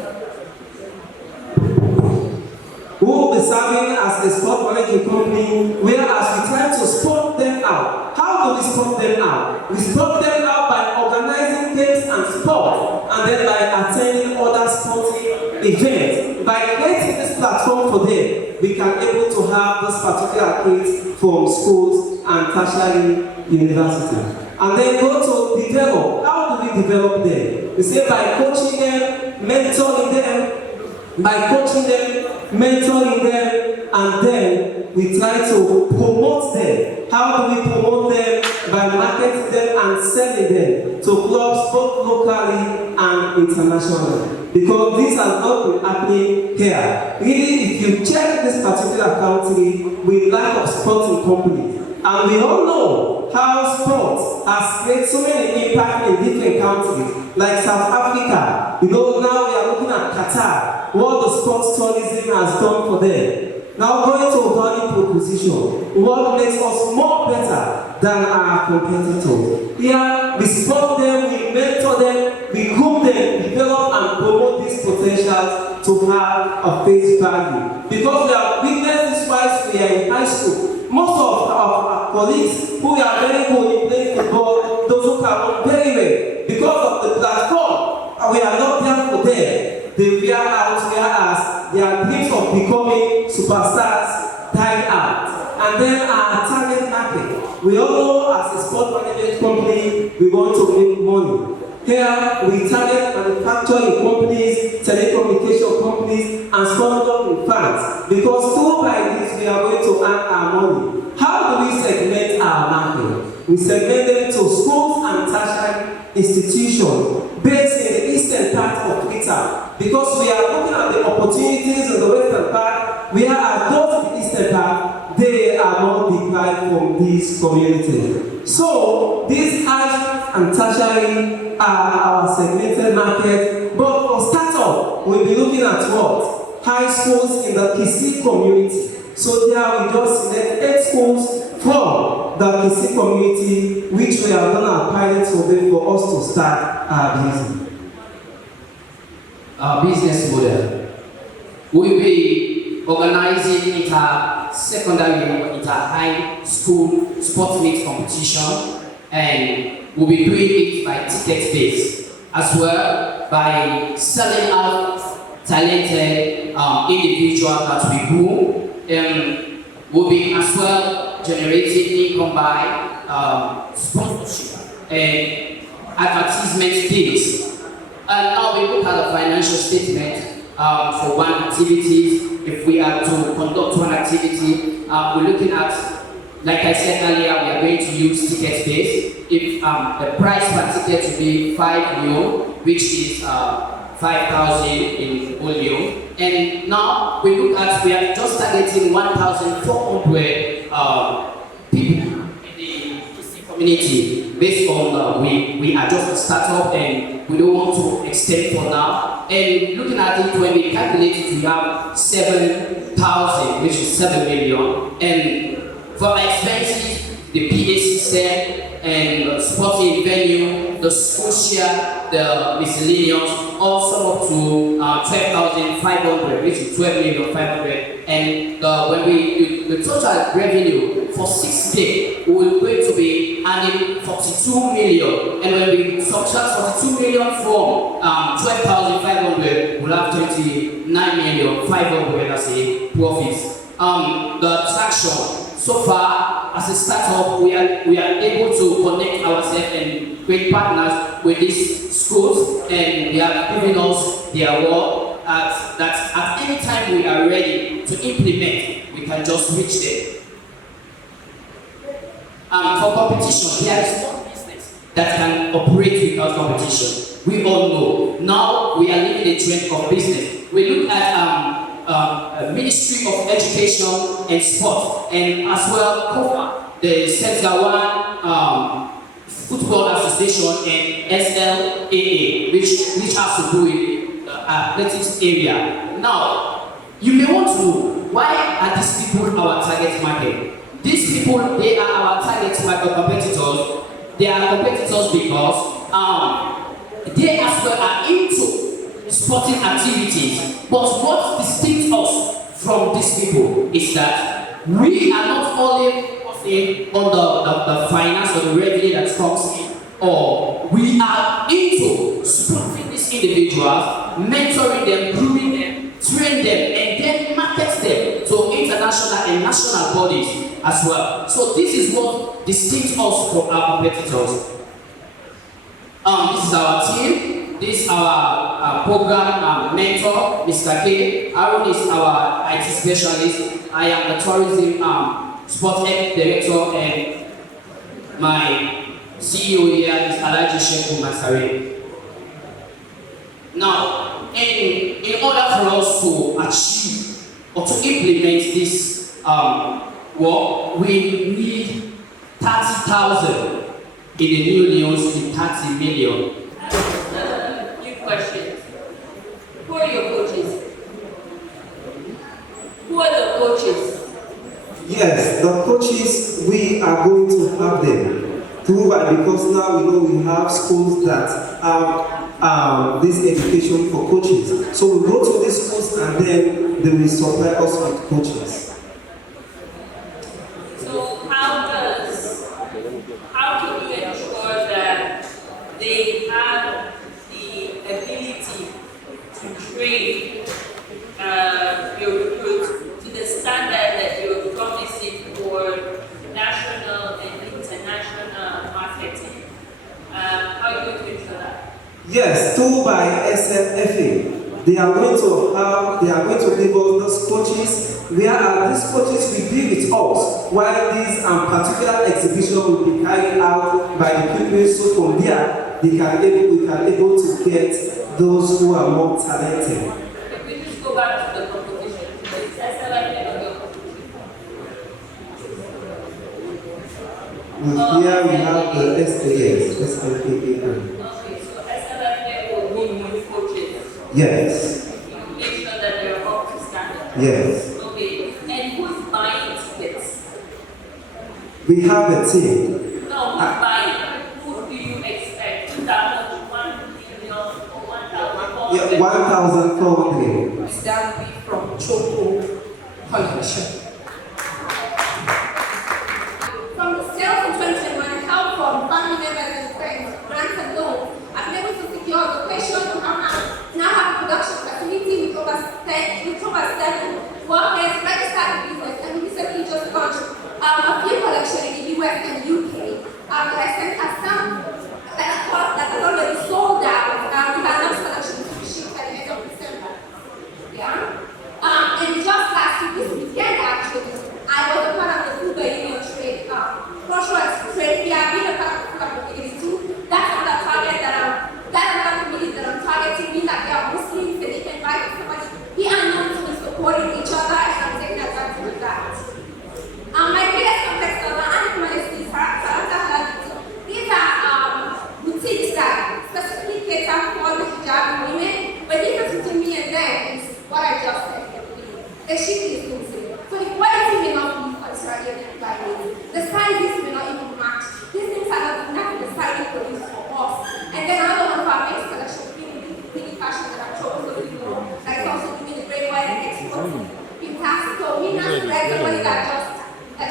Who will be serving as a sport management company, whereas we try to sport them out. How do we sport them out? We sport them out by organizing games and sport, and then by attending other sporting events. By creating this platform for them, we can able to have this particular kids from schools and tertiary universities. And then go to develop. How do we develop them? We say by coaching them, mentoring them, and then we try to promote them. How do we promote them? By marketing them and selling them to clubs both locally and internationally. Because this has not been happening here. Really, if you check this particular country, we lack of sporting companies. And we all know how sports has created so many impact in different countries, like South Africa. You know, now we are looking at Qatar, what the sports tourism has done for them. Now going to value proposition, what makes us more better than our competitors. Here, we support them, we mentor them, we groom them, develop and promote these potentials to have a face value. Because we have witnessed this whilst we are in high school. Most of our colleagues who are very good in playing football, those who can run very well, because of the platform, we are not there for them. They wear out, whereas their dreams of becoming superstars died out. And then our target market. We all know as a sport management company, we want to make money. Here, we target manufacturing companies, telecommunication companies, and sponsoring funds. Because through by this, we are going to earn our money. How do we segment our market? We segment them to schools and tertiary institutions based in the eastern part of Freetown. Because we are looking at the opportunities in the western part, whereas those in the eastern part, they are more deprived from these communities. So, these high and tertiary are our segmented market. But for startup, we'll be looking at what? High schools in the Kisi community. So there we just select 8 schools from the Kisi community, which we have done our pilot survey for us to start our business. Our business model will be organizing inter-secondary or inter-high school sports meet competition, and we'll be doing it by ticket base, as well by selling out talented individuals that we groom. We'll be as well generating income by sponsorship and advertisement deals. And now we look at the financial statement for one activity. If we are to conduct one activity, we're looking at, like I said earlier, we are going to use ticket base. If the price per ticket will be 5 euro, which is 5,000 in volume. And now we look at, we are just targeting 1,400 people in the community based on we are just a startup and we don't want to extend for now. And looking at it, when we calculate it, we have 7,000, which is 7 million. And for our expenses, the PA system and the sporting venue, the school share, the miscellaneous, all sum up to 12,500, which is 12,500,000. And when the total revenue for 6 days, we're going to be earning 42 million. And when we subtract 42 million from 12,500, we'll have 29,500,000 as a profit. The traction. So far, as a startup, we are able to connect ourselves and create partners with these schools, and they have given us their word that at any time we are ready to implement, we can just reach them. for competition, there is one business that can operate without competition. We all know. Now we are living a trend of business. We look at Ministry of Education and Sport, and as well COFA, the Segawan Football Association, and SLEDP, which has to do with athletics area. Now, you may want to know, why are these people our target market? These people, they are our target market competitors. They are competitors because they as well are into sporting activities. But what distinguishes us from these people is that we are not only on the finance or the revenue that comes in, or we are into supporting these individuals, mentoring them, grooming them, train them, and then market them to international and national bodies as well. So this is what distinguishes us from our competitors. This is our team. This is our program mentor, Mr. K. Aaron is our IT specialist. I am the tourism Sport Director, and my CEO here is Alaji Sheku Masare. Now, in order for us to achieve or to implement this work, we need 30,000 in the new Leons in 30 million. Few questions. Who are your coaches? Who are the coaches? Yes, the coaches, we are going to have them. Because now we know we have schools that have this education for coaches. So we go to these schools and then they will supply us with coaches. So how can you ensure that they have the ability to train your recruits to the standard that you're promising for national and international marketing? How are you going to ensure that? Yes, too by SLFA. They are going to give us those coaches, where these coaches will be with us while this particular exhibition will be carried out by the pupils. So from there, we can able to get those who are more talented. If we just go back to the competition, is SLFA on your competition? Here we have the SLFA. Okay, so SLFA will give you coaches. Yes. You make sure that they're up to standard. Yes. Okay, and who's buying tickets? We have a team. No, who's buying? Who do you expect? 2,000, 1 million, or 1,400? Yeah, 1,400. That will be from Choco Collection. From the sales and transfer help from family members and friends, grants and loans, I've been able to secure location to now have a production facility with over 7 workers, registered business, and recently just launched a few collection in the US and UK. That I sent as some that has already sold out with our next collection to be shipped at the end of December. Yeah. And just last week, this weekend actually, I was a part of the Cuba Union Trade crossroads trade. We have been a part of the Cuba community too. That's another target that community that I'm targeting. Means that they are Muslims, that they can buy somebody. We are known to be supporting each other, and I'm taking advantage of that. My biggest competitor, is these are boutiques that specifically cater for the hijab women, but the difference between me and them is what I just said. The shipping is losing. So the quality may not be for Israeli buying. The sizes may not even match. These things are not decided to use for us. And then another one of our main collections, really fashion that I'm chosen to do, that is also doing the great white export. Fantastic. So we not everybody that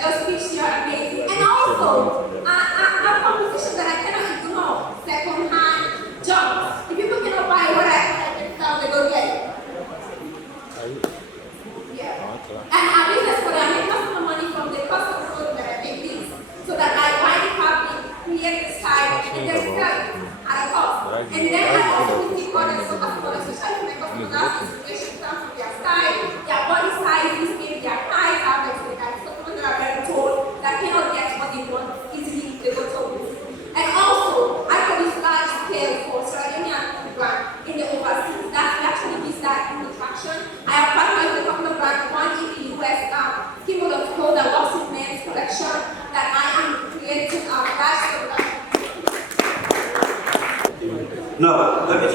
just speaks here amazing. And also, a competition that I cannot ignore, second-hand jobs. If people cannot buy what I have, they go get it. And our business for them, we customer money from the customer goods that I make these, so that I buy the fabric, create the style, and then sell it at a cost. And then I also keep orders for customers, especially when customers ask information in terms of their style, their body size, maybe their height, how they say that. So people that are very tall, that cannot get what they want, is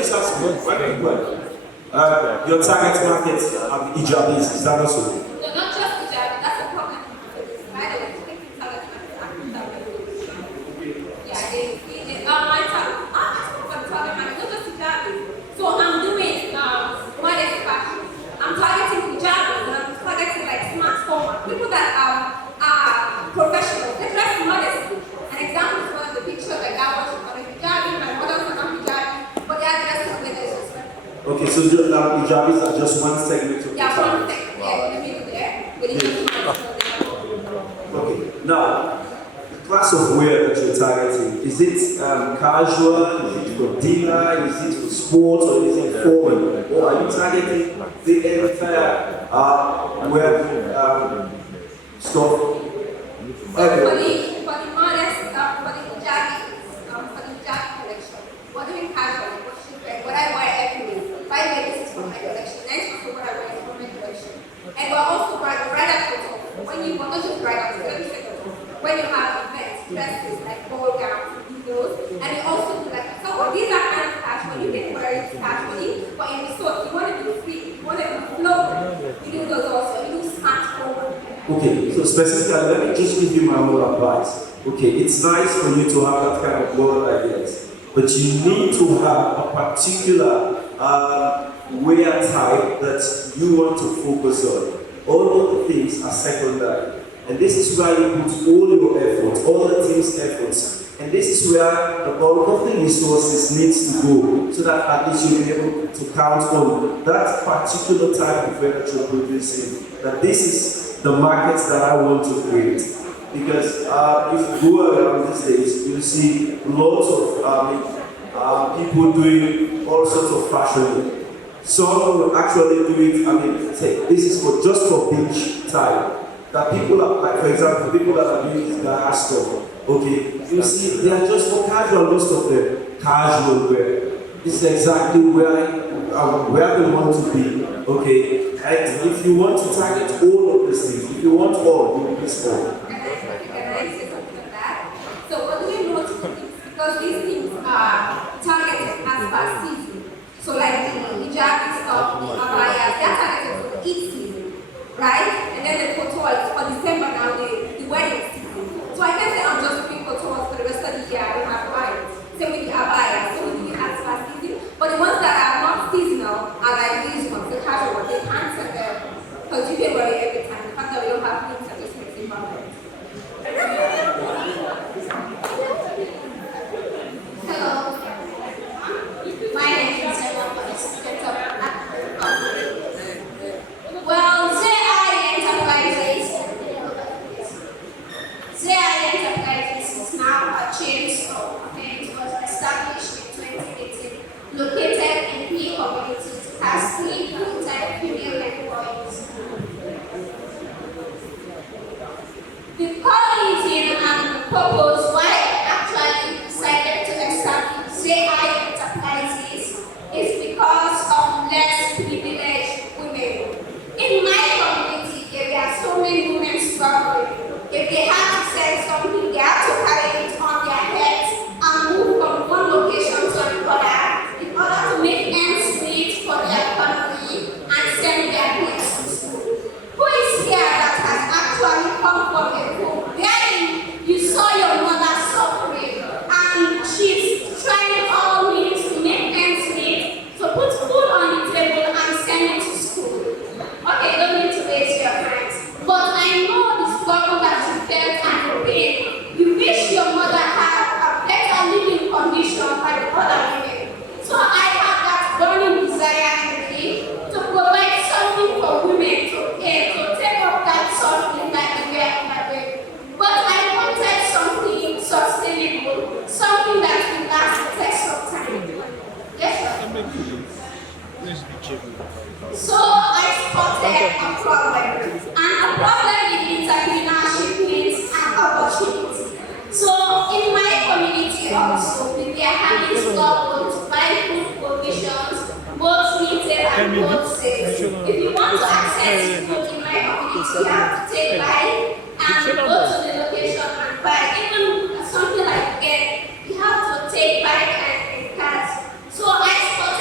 just ask you one quick one. Your target market are the Ijabis, is that also? No, not just hijab, that's a problem. Right away, yeah, my target, not just hijab. So I'm doing modest fashion. I'm targeting hijab, and I'm targeting like smartphone people that are professional. They dress modestly. An example is one of the pictures like that was on a hijab, my models are not hijab, but they are dressed in the Okay, so hijabis are just one segment of the yeah, target. one thing. Yeah, in the middle there. With Okay, now, the class of wear that you're targeting, is it casual, is it for dinner, is it for sports, or is it formal? Or are you targeting the entire wear stuff? For the modest, for the hijab collection, we're doing casual, what I wear everywhere. By the way, this is from my collection. Next is what I wear from my collection. And we're also bridal photo. When you want to just bridal, when you have events, dresses like ball gowns, those, and you also do like so. These are kind of casual. You can wear it casually, but in the store, you want to do free, you want to do flow. You do those also. You do smartphone. Okay, so specifically, let me just give you my own advice. Okay, it's nice for you to have that kind of world ideas, but you need to have a particular wear type that you want to focus on. All of the things are secondary. And this is where you put all your efforts, all the team's efforts. And this is where the bulk of the resources needs to go, so that at least you'll be able to count on that particular type of wear that you're producing, that this is the markets that I want to create. Because if you go around these days, you'll see lots of people doing all sorts of fashion. Some will actually do it, say, this is just for beach time. That people are, like, for example, people that are doing this hair stuff, okay, you see, they are just for casual, most of them, casual wear. This is exactly where they want to be, okay? And if you want to target all of these things, if you want all, you will miss all. So what do we want to do? Because these things are targeted as per season. So like the hijab stuff, the abaya, they're targeted for each season, right? And then the couture is for December now, the wedding season. So I can say I'm just looking for tours for the rest of the year with my clients. Same with the abaya, so we do it as per season. But the ones that are not seasonal are like these ones, the casual ones, the pants and the, because you can wear it every time. The fact that we don't have things that just makes it perfect. Hello, my name is Sierra Leone. Well, Sierra Enterprises is now a chain store, and it was established in 2018, located in P communities, has 3 full-time female employees. The quality and the purpose why I actually decided to establish Sierra Enterprises is because of less privileged women. In my community, there are so many women struggling. If they have to sell something, they have to carry it on their heads and move from one location to another in order to make ends meet for their family and send their kids to school. Who is here that has actually come from a home wherein you saw your mother suffering and she's trying all means to make ends meet, to put food on the table and send it to school? Okay, don't need to raise your hands. But I know the struggle that you felt and the pain. You wish your mother had a better living condition like the other women. So I have that burning desire in me to provide something for women to take up that suffering that they were undergoing. But I wanted something sustainable, something that will last the test of time. Yes, sir. So I spotted a problem, and a problem in entrepreneurship means an opportunity. So in my community also, we are having struggle to buy food provisions, both retail and wholesale. If you want to access food in my community, you have to take bike and go to the location and buy. Even something like that, you have to take bike and cars. So I spotted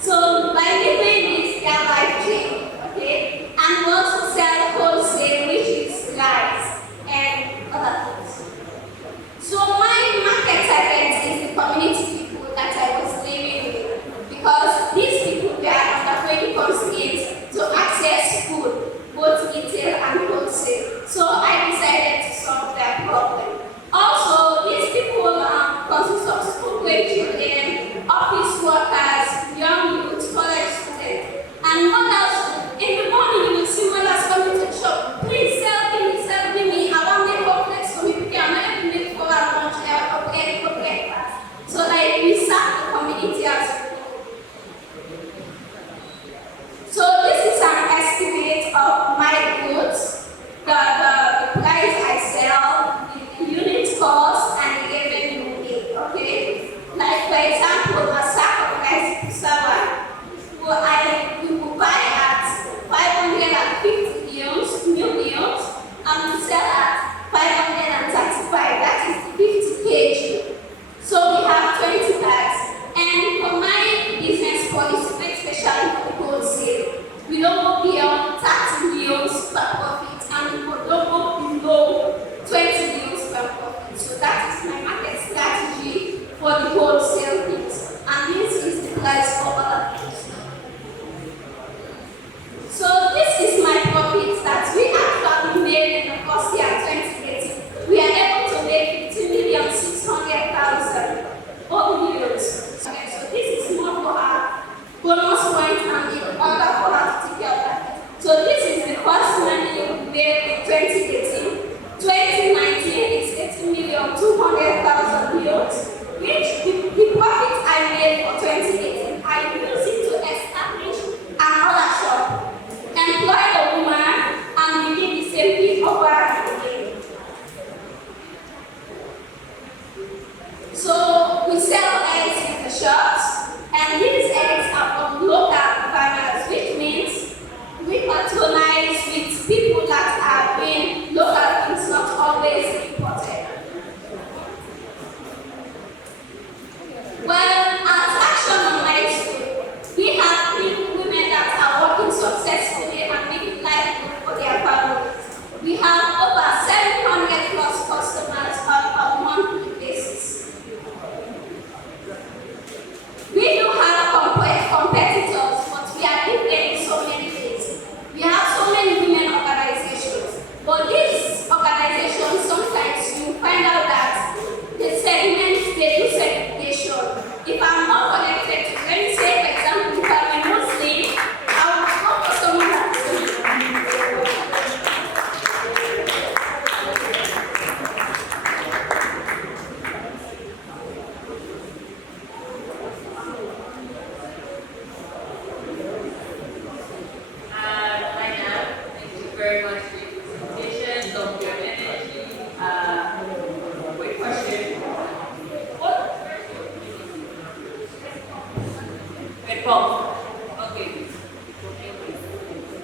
So by giving this, their life change, okay? And we also sell wholesale, which is rice and other things. So my market target is the community people that I was living with, because these people, they are undergoing constraints to access food, both retail and wholesale. So I decided to solve their problem. Also, these people consist of school-going children, office workers, young youth, college students, and mothers. In the morning, you will see mothers coming to the shop. Please sell me. I want make complex for me because I'm not able to make for lunch or breakfast. So like we serve the community as well. So this is an estimate of my goods, the price I sell, the unit cost, and the revenue made, okay? Like for example, a sack of rice cassava, we will buy at 550 millions, and we sell at 535, that is 50 kg. So we have 20 bags. And for my business policy, especially for the wholesale, we don't go beyond 30 millions per profit, and we don't go below 20 millions per profit. So that is my market strategy for the wholesale things. And this is the price for other things. So this is my profit that we actually made in the first year 2018. We are able to make 50,600,000 millions. Okay, so this is more for our bonus point and in order for us to take care of that. So this is the first money we made in 2018. 2019 is 80,200,000 millions, which the profit I made for 2018, I use it to establish another shop, employ a woman, and begin the same thing over again. So we sell eggs in the shops, and these eggs are from local farmers, which means we patronize with people that are being local, it's not always imported. Well, at Action on my school, we have women that are working successfully and making life good for their families. We have over 700 plus customers on a monthly basis. We do have competitors, but we are different in so many ways. We have so many women organizations, but these organizations, sometimes you find out that the segments, they do segregation. If I'm not connected to, let me say, for example, if I'm a Muslim, I will go for someone that's Thank you very much for your presentation, of your energy. Quick question. Red ball. Okay.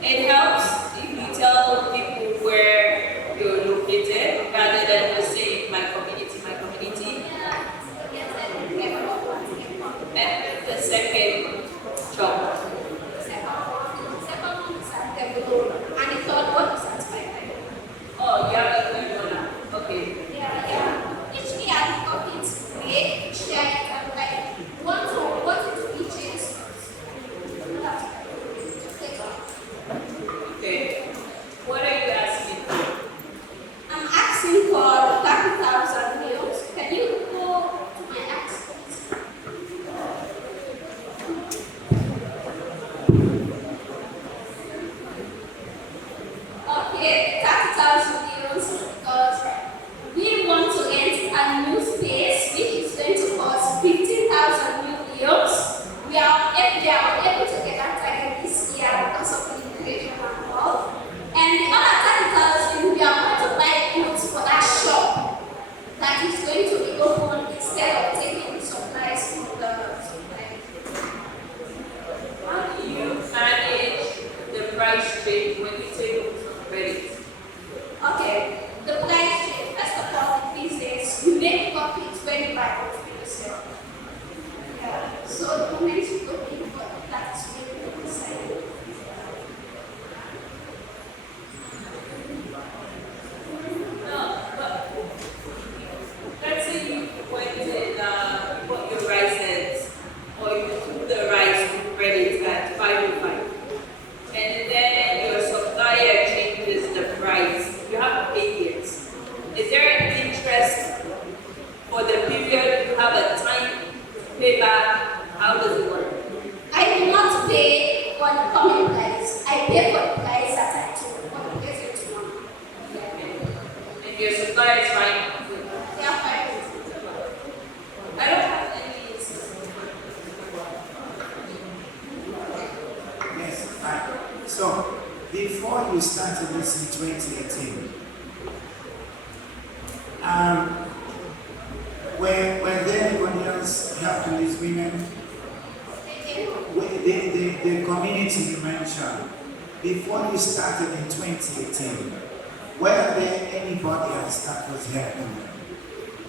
It helps if you tell people where you're located rather than just saying my community, my community. And the second job. And the third one is at 5. Oh, you have a third one now. Okay. Yeah. Each year we got it great, each year it's like one to each year. Okay. What are you asking for? I'm asking for 30,000 meals. Can you go to my ask? Okay, 30,000 meals because we want to rent a new space which is going to cost 15,000 new meals. We are able to get that target this year because of the inflation and all. And the other 30,000, we are going to buy goods for that shop that is going to be open instead of taking the supplies from the suppliers. How do you manage the price rate when you take over some credit? Okay, the price rate, first of all, the business, you make profits when you buy goods for yourself. Yeah. So the moment you go So, before you started this in 2018, were there anybody else helping these women? The community you mentioned, before you started in 2018, were there anybody else that was helping them?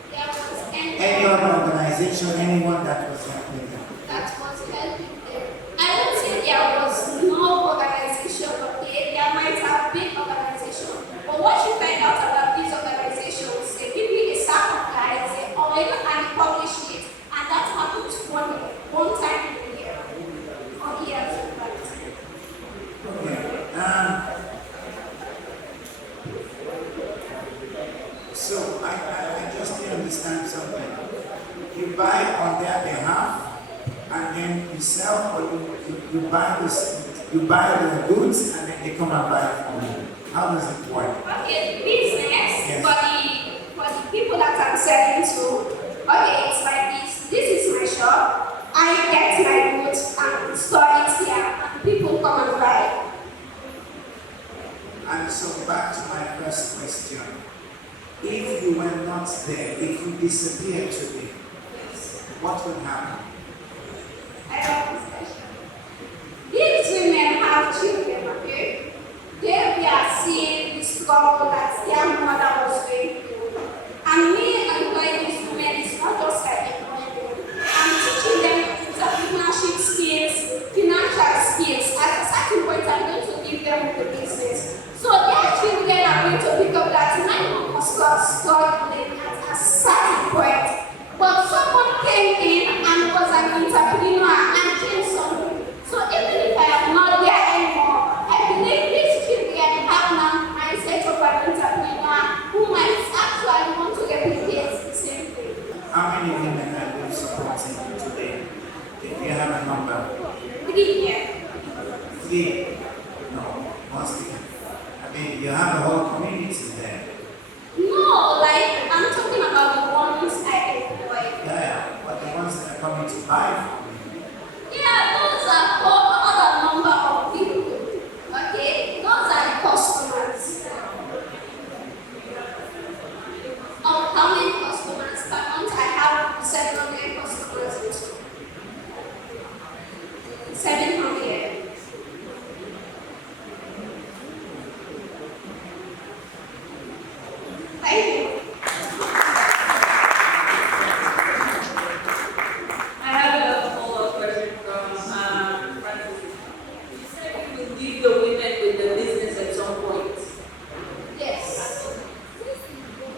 There was Any other organization, anyone that was helping them? that was helping them. I don't think there was no organization, okay? There might have been organization. But what you find out about these organizations, they give you a set of guides, they oil and publish it, and that happens one time in a year. Or years, in fact. Okay. So I just didn't understand something. You buy on their behalf, and then you sell, or you buy the goods, and then they come and buy it from you. How does it work? Okay, business Yes. for the people that I'm selling to. Okay, it's like this. This is my shop. I get my goods and store it here, and people come and buy. And so back to my first question. If you were not there, if you disappeared today, what would happen? I love this question. These women have children, okay? They are seeing the struggle that their mother was going through. And me employing these women is not just like employing them. I'm teaching them entrepreneurship skills, financial skills. At a certain point, I'm going to give them the business. So their children are going to pick up that my mom was struggling at a certain point. But someone came in and was an entrepreneur and changed something. So even if I am not there anymore, I believe these children have now mindset of an entrepreneur who might actually want to replicate the same thing. How many women are you supporting today? If you have a number? 3 years. 3? No, mostly. I mean, you have a whole community there. No, like I'm talking about the ones I employ. Yeah, but the ones that are coming to buy from you. Yeah, those are other number of people. Okay, those are the customers. How many customers per month? I have 700 customers. 700. Thank you. I have a follow-up question from Francis. You said you will leave the women with the business at some point. Yes.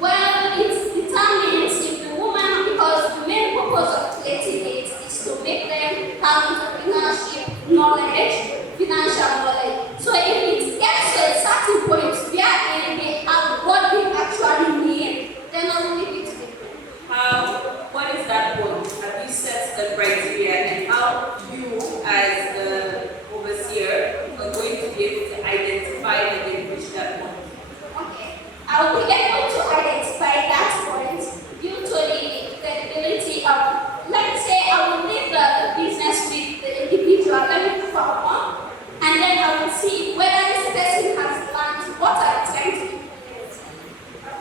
Well, it determines if the woman, because the main purpose of creating it is to make them have entrepreneurship knowledge, financial knowledge. So if it gets to a certain point where they have what they actually need, then I will leave it to them. What is that point? Have you set the criteria, and how you, as the overseer, are going to be able to identify that they reach that point? Okay. I will be able to identify that point due to the credibility of, let's say I will leave the business with the individual, let me perform, and then I will see whether this person has learned what I'm trying to implement.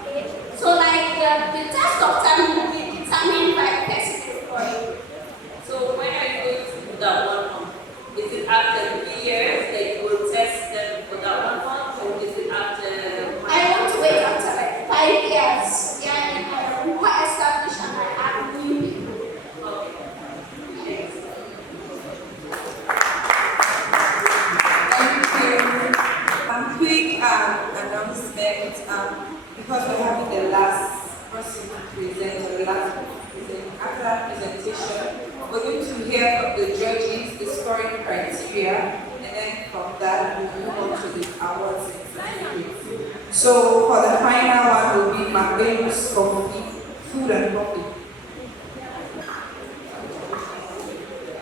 Okay. So like the test of time will be determined by the person employed. So when are you going to do that 1 month? Is it after 3 years that you will test them for that 1 month, or is it after? I want to wait until like 5 years. Yeah, and I will more established and I have new people. Okay. Quick announcement, because we're having the last person to present, or the last present. After that presentation, we're going to hear from the judges the scoring criteria, and then from that we'll move on to the awards and certificates. So for the final one will be McDonald's coffee, food and coffee.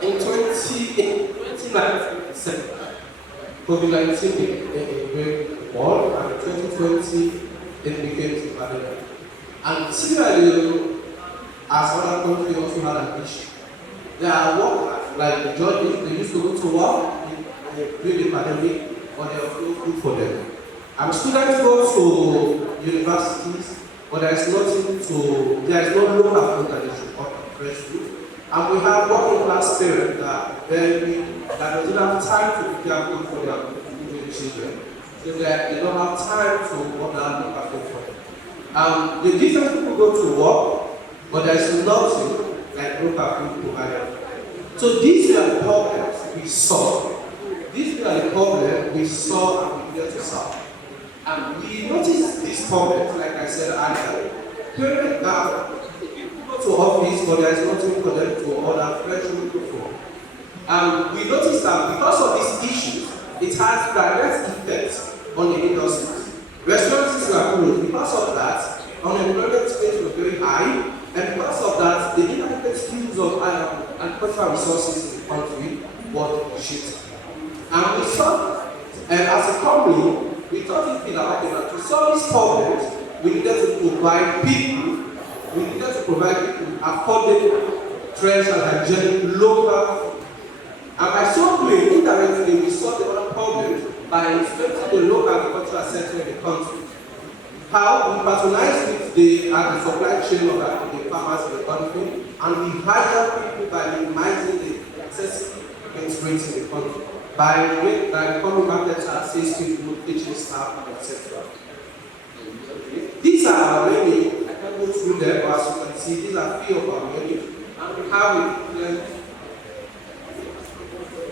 In 2019, COVID-19 became a great war, and in 2020 it became to pandemic. And Sierra Leone, as other countries, also had an issue. There are work, like the judges, they used to go to work during the pandemic, or there was no food for them. Students go to universities, but there is no local food that they should offer, fresh food. And we have working class parents that doesn't have time to prepare food for their children. So they don't have time to order local food for them. The different people go to work, but there is nothing like local food provided. So these are the problems we saw. These are the problems we saw and we needed to solve. And we noticed these problems, like I said earlier. Parents now go to office, but there is nothing for them to order fresh food for. We noticed that because of these issues, it has direct effects on the industries. Restaurants were closed. Because of that, unemployment rates were very high, and because of that, the inadequate skills of agricultural resources in the country were shifted. And we saw, as a company, we thought it in our head that to solve these problems, we needed to provide people with affordable, fresh and hygienic local food. And by so doing, indirectly, we solved the other problems by strengthening the local agricultural sector in the country. How we patronize with the supply chain of the farmers in the country, and we hire people by minimizing the excessive rent rates in the country, by becoming market access people, teaching staff, etc. These are many. I can't go through them, but as you can see, these are few of our many, and we have it.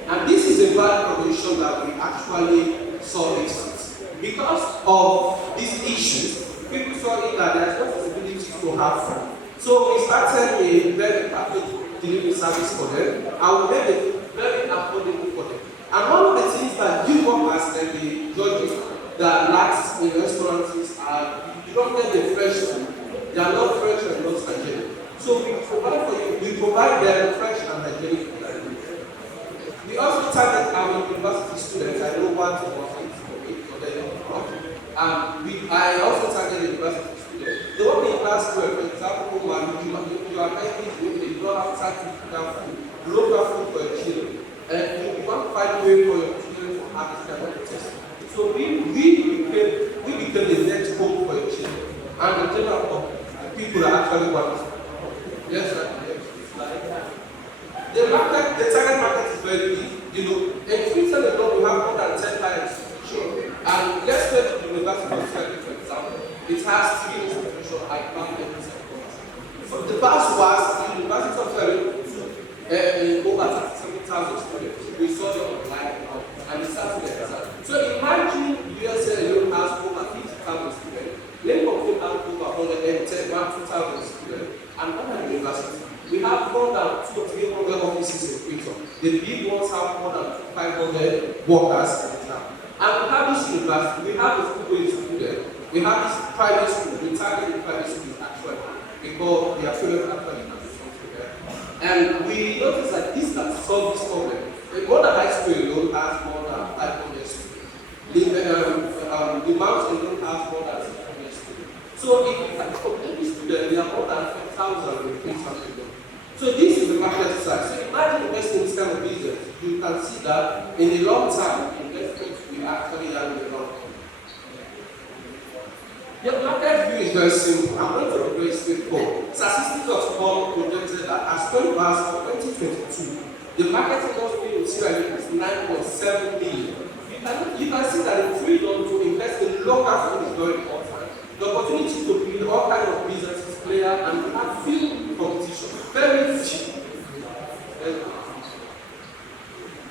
And this is a bad condition that we actually saw this. Because of these issues, people saw it that there is no possibility to have food. So we started a very packaged delivery service for them, and we made it very affordable for them. And one of the things that you workers and the judges that lacks in restaurants are you don't get the fresh food. They are not fresh and not hygienic. So we provide them fresh and hygienic food. We also target our university students. I know one to work for me, but they don't work. I also target university students. They work in class 12, for example, you are making you don't have time to prepare food, local food for your children. And you want to find a way for your children to have this kind of test. So we became the next hope for your children. And the general people are actually want. Yes, sir. The target market is very big. In Switzerland alone, we have more than 10 clients. Sure. And let's take the University of Sierra Leone, for example. It has 3 institutions I found so the past was the University of Sierra Leone over 37,000 students. We saw them online and it started the exam. So imagine USA alone has over 50,000 students. Limkokwing has over 2,000 students and other universities. We have more than 200 or 300 offices in Quito. The big ones have more than 500 workers at the time. And we have this university, we have the school students, we have this private school, we target the private schools actually, because they are children actually have something there. And we notice that this can solve this problem. The modern high school alone has more than 500 students. The mountain alone has more than 600 students. So if you can complete the students, there are more than 5,000 in Quito. So this is the market size. So imagine investing in this kind of business. You can see that in the long term, investments will actually have in the long term. The market view is very simple. I'm going to be very straightforward. Statistics.com projected that as 2022, the market industry in Sierra Leone is 9.7 billion. You can see that the freedom to invest in local food is very important. The opportunity to build all kinds of businesses, players, and we have few competition. Very cheap.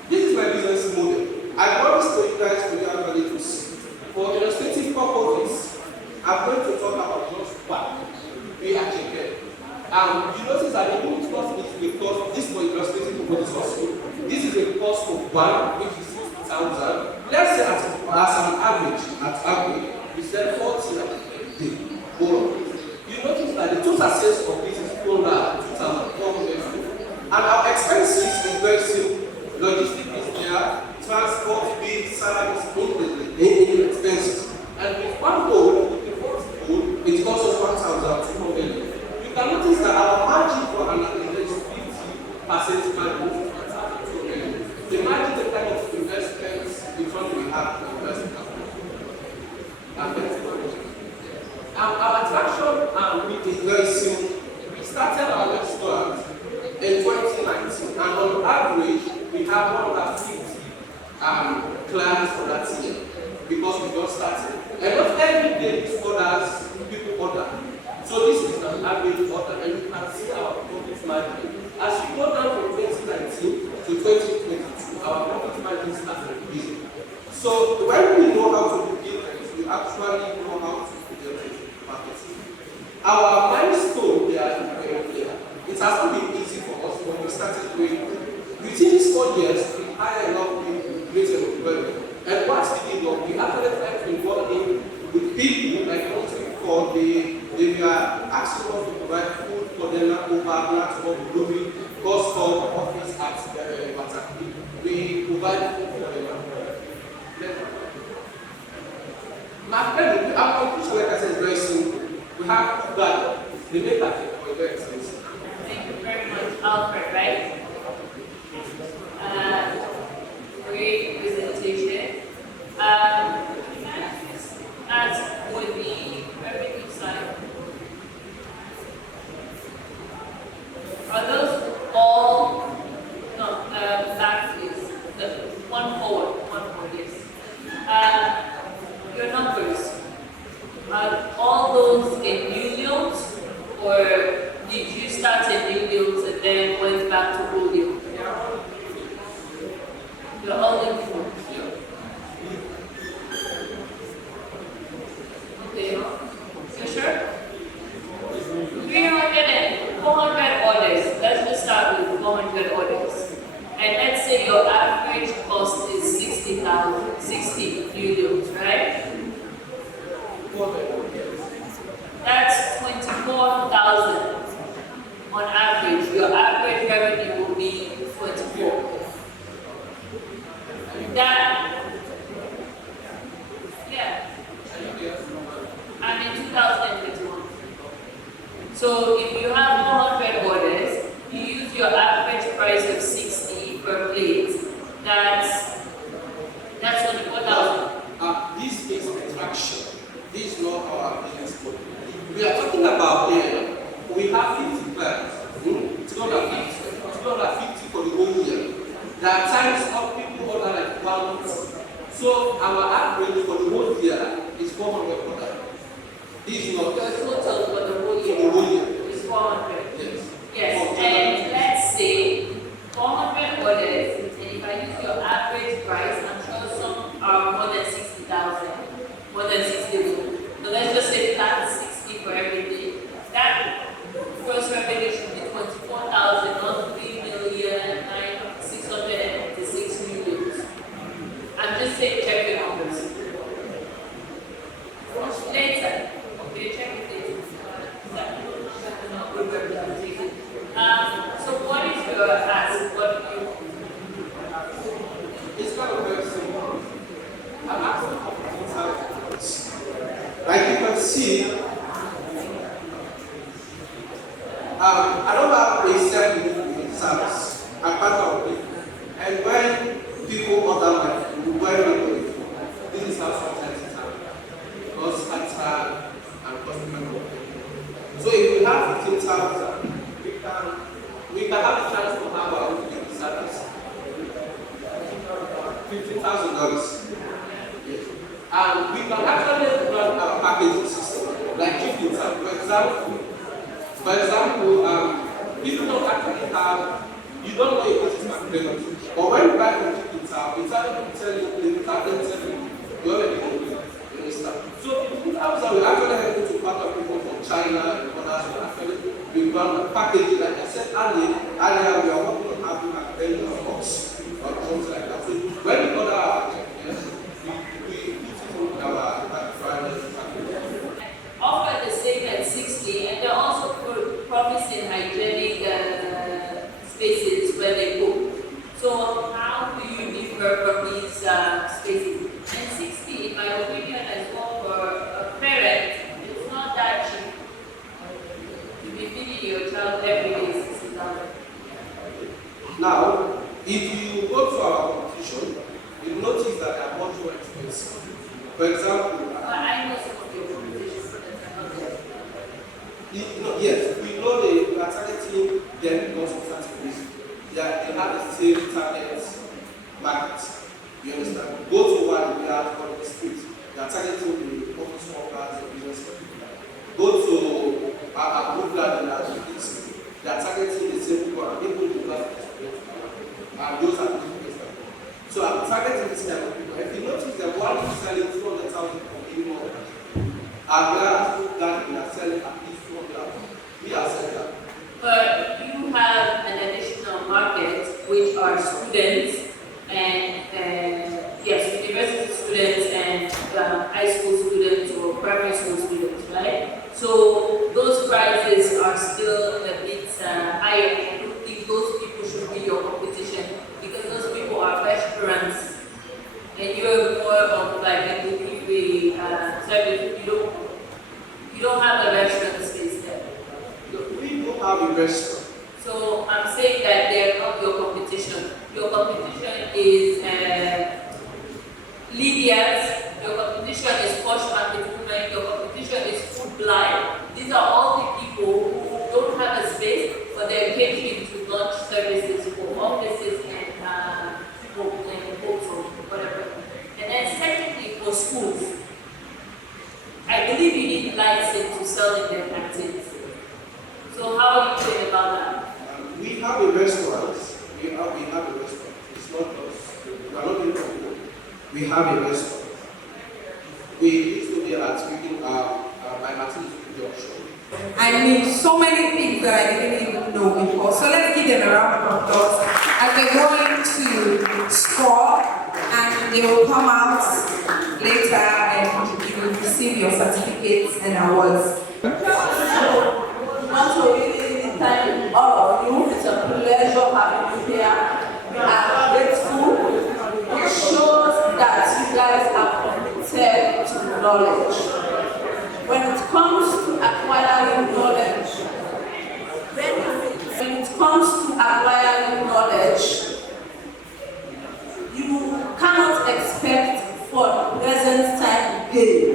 This is my business model. I promised to you guys to actually to see. For illustrative purposes, I'm going to talk about just what we actually get. You notice that the unit cost is because this for illustrative purposes also. This is a cost of 1, which is 60,000. Let's say as an average, we sell 40 a day. You notice that the total sales of this is 2,400. And our expenses is very simple. Logistics is there, transport, bills, salaries, in expenses. And with one goal, with the first goal, it costs us 1,200. You can notice that our margin for an analyst is 50% margin, 1,200. Imagine the kind of investments we have. average, we have 150 clients for that year because we just started. And not every day these orders, people order. So this is an average order, and you can see our profit margin. As we go down from 2019 to 2022, our profit margin starts increasing. So when we know how to do business, we actually know how to do marketing. Our milestone there is very clear. It has not been easy for us when we started doing it. Within these 4 years, we hired a lot of people great development. And what's the thing of we actually try to involve in with people like what we call they are asking us to provide food for them over that for growing custom office at Bataki. We provide food for them. My friend, our conclusion, like I said, is very simple. We have two guys. They make that for very expensive. Thank you very much, Alfred, right? Great presentation. As with the revenue side, are those all, no, that is the one forward, yes. Your numbers, are all those in millions, or did you start in millions and then went back to volume? You're all in millions. Okay, you sure? 300 and 400 orders. Let's just start with 400 orders. And let's say your average cost is 60 millions, right? That's 24,000 on average. Your average revenue will be 24. That, yeah. I'm in 2021. So if you have 400 orders, you use your average price of 60 per plate. That's 24,000. This is attraction. This is not our business model. We are talking about we have 50 plants. It's not a 50 for the whole year. There are times of people order like 1 month. So our average for the whole year is 400 orders. This is not the total for the whole year. Is 400. Yes. Yes. And let's say 400 orders, and if I use your average price, I'm sure some are more than 60,000, more than 60 million. So let's just say that's 60 for everything. That gross revenue should be 24,000, not 3,656 million. I'm just saying check your numbers. Later. Okay, check it later. So what is your ask? What do you? It's kind of very simple. I'm asking for like you can see, I don't have a set service. I'm part of it. And when people order my food, this is how sometimes it happens. Because attack and customer work. So if we have 15,000, we can have a chance to have our own service. $15,000. Yes. And we can actually run our packaging system, like giving time. For example, people don't actually have, you don't know if it's marketing. But when you buy from Chicken Town, it's actually tell you, you already know you understand. So 15,000 we actually able to partner people from China and others who actually we run a packaging, like I said earlier we are working on having a venue of box or things like that. So when we order our yes, we put it on our Offer the same at 60, and they're also promising hygienic spaces where they cook. So how do you differ from these spaces? And 60, in my opinion, as well for a parent, it's not that cheap. To be feeding your child every day is $60. Now, if you go to our competition, you notice that they are much more expensive. For example, I know some of your competition products are not there. Yes, we know they are targeting them because of certain reasons. They they have the same target market. You understand? Go to one we have on the street. They are targeting the office workers and business people. Go to a group that they are targeting the same people and able to grasp the students. And those are the people. So I'm targeting this type of people. If you notice that one is selling 200,000 for minimum, I'm glad that we are selling at least 200,000. We are selling that. But you have an additional market, which are students and yes, university students and high school students or primary school students, right? So those prices are still a bit higher. I don't think those people should be your competition because those people are restaurants and you're more of like a delivery service. You don't have the restaurant space there. We don't have a restaurant. So I'm saying that they're not your competition. Your competition is Lydia's, your competition is Posh Market Women, your competition is Food Blind. These are all the people who don't have a space, but they're catering to launch services for offices and homes or whatever. And then secondly, for schools, I believe you need license to sell in their canteens. So how are you doing about that? We have a restaurant. We have a restaurant. It's not us. We are not doing it. We have a restaurant. We used to be at speaking by Martin's production. I mean, so many things that I didn't even know before. So let's give them a round of applause as they're going to score and they will come out later and you will receive your certificates and awards. Also, really thank all of you. It's a pleasure having you here. We are grateful. It shows that you guys are committed to knowledge. When it comes to acquiring knowledge, you cannot expect for the present time gain.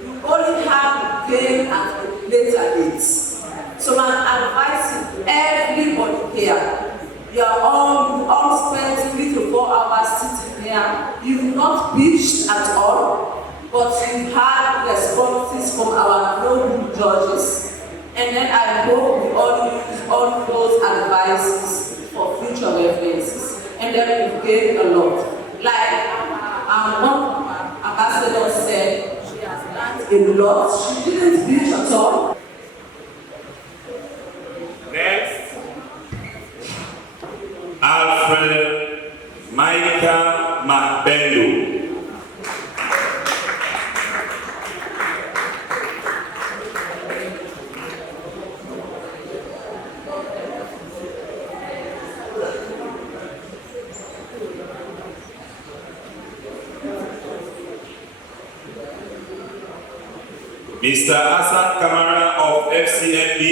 You only have gain at a later date. So I'm advising everybody here. You all spent 3 to 4 hours sitting here. You've not bitched at all, but you've had responses from our noble judges. And then I hope we all use all those advices for future references. And then we've gained a lot. Like one ambassador said, she has learned a lot. She didn't bitch at all. Next, Alfred Micah Macbello. Mr. Hassan Kamara of FCMB.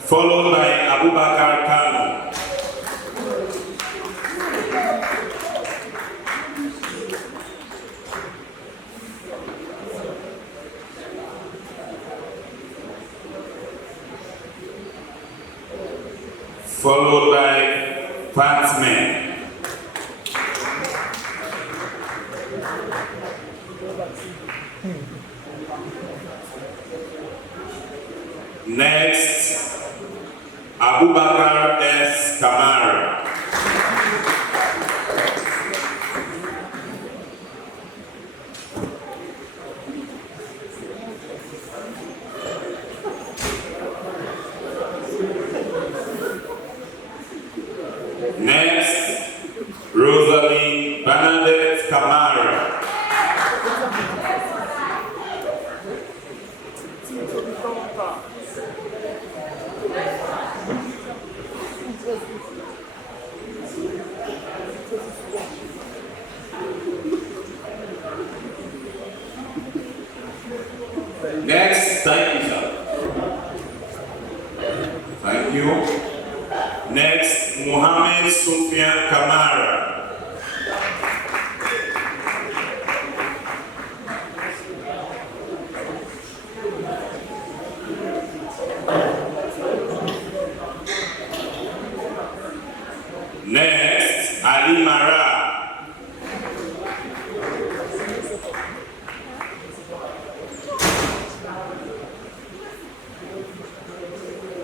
Followed by Abubakar Kano. Followed by Fatsman. Next, Abubakar S. Kamara. Next, Rosalie Bernadette Kamara. Next, thank you, sir. Thank you. Next, Mohammed Sufyan Kamara.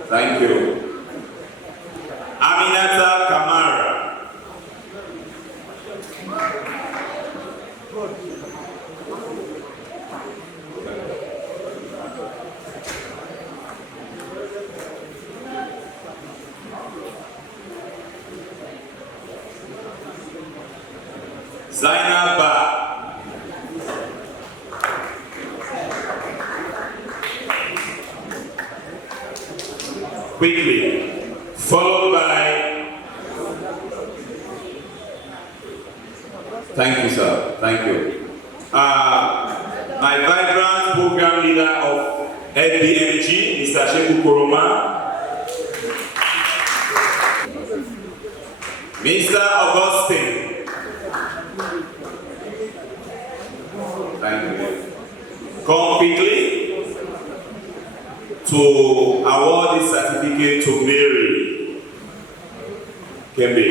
Thank you. Aminata Kamara. Zainab Ba. Quickly, followed by, thank you, sir, thank you. My vibrant program leader of FBMG, Mr. Sheku Koroma. Mr. Augustine. Thank you. Come quickly to award this certificate to Mary Kembe.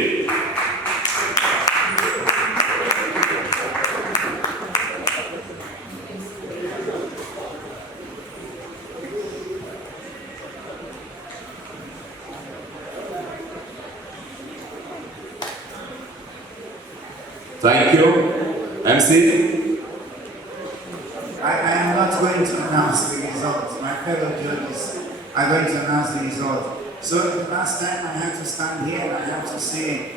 Thank you. MC? I am not going to announce the results. My fellow judges are going to announce the result. So the last time I had to stand here and I have to say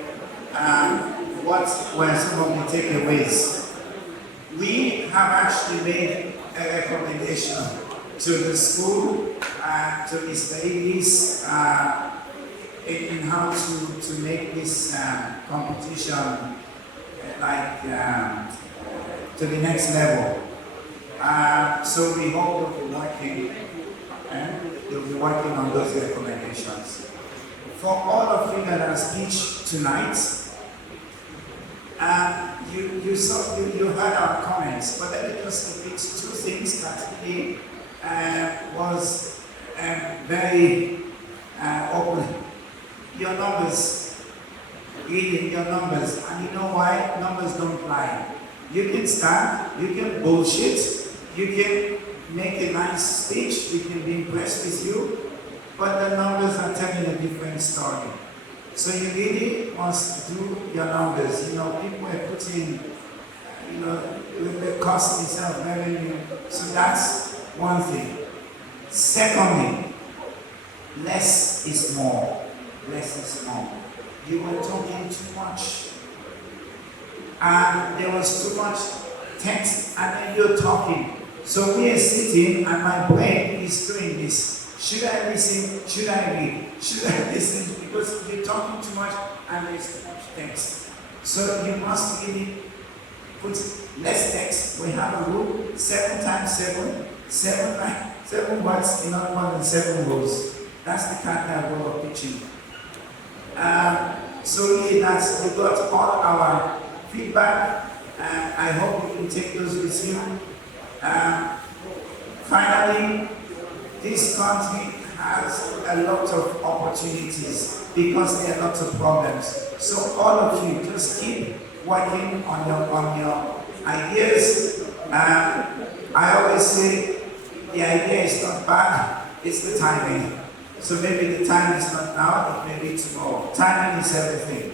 what were some of the takeaways. We have actually made a recommendation to the school, to Mr. Ellis, in how to make this competition to the next level. So we hope they'll be working on those recommendations. For all of you that are speech tonight, you heard our comments, but let me just repeat two things that he was very open. Your numbers, reading your numbers, and you know why? Numbers don't lie. You can stand, you can bullshit, you can make a nice speech, we can be impressed with you, but the numbers are telling a different story. So you really must do your numbers. You know, people are putting, the cost itself, revenue. So that's one thing. Secondly, less is more. Less is more. You were talking too much. And there was too much text, and then you're talking. So we are sitting, and my brain is doing this. Should I listen? Should I read? Should I listen? Because you're talking too much, and there's too much text. So you must really put less text. We have a rule: 7 times 7, 7 words in not more than 7 rows. That's the kind of rule of teaching. So really, we got all our feedback, and I hope you can take those with you. Finally, this country has a lot of opportunities because there are lots of problems. So all of you, just keep working on your ideas. I always say the idea is not bad, it's the timing. So maybe the time is not now, it may be tomorrow. Timing is everything.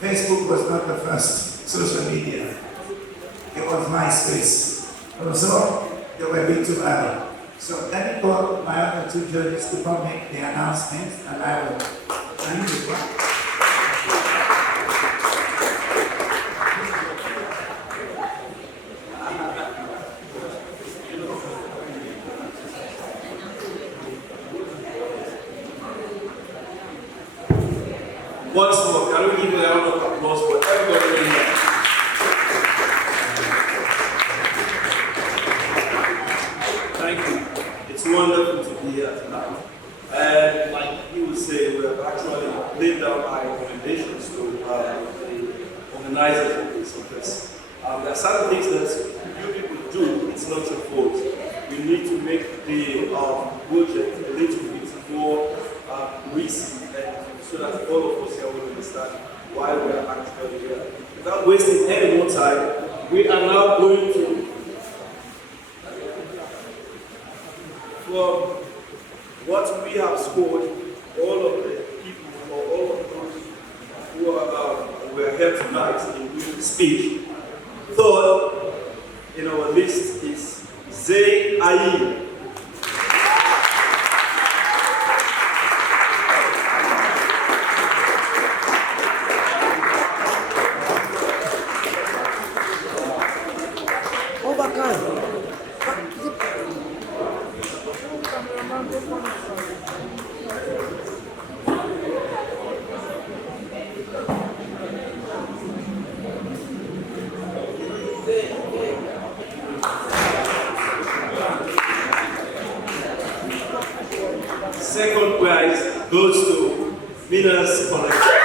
Facebook was not the first social media. It was MySpace. So they were a bit too early. So let me call my other 2 judges to come make the announcements, and I will thank you. Once more, can we give a round of applause for everybody here? Thank you. It's wonderful to be here tonight. And like you would say, we have actually laid down our recommendations to the organizers of this office. There are certain things that you people do, it's not your fault. You need to make the project a little bit more recent, so that all of us here will understand why we are actually here. Without wasting any more time, we are now going to, from what we have scored, all of the people or all of those who were here tonight in good speech. Third in our list is Zay Ayi. Second prize goes to Winners Collective.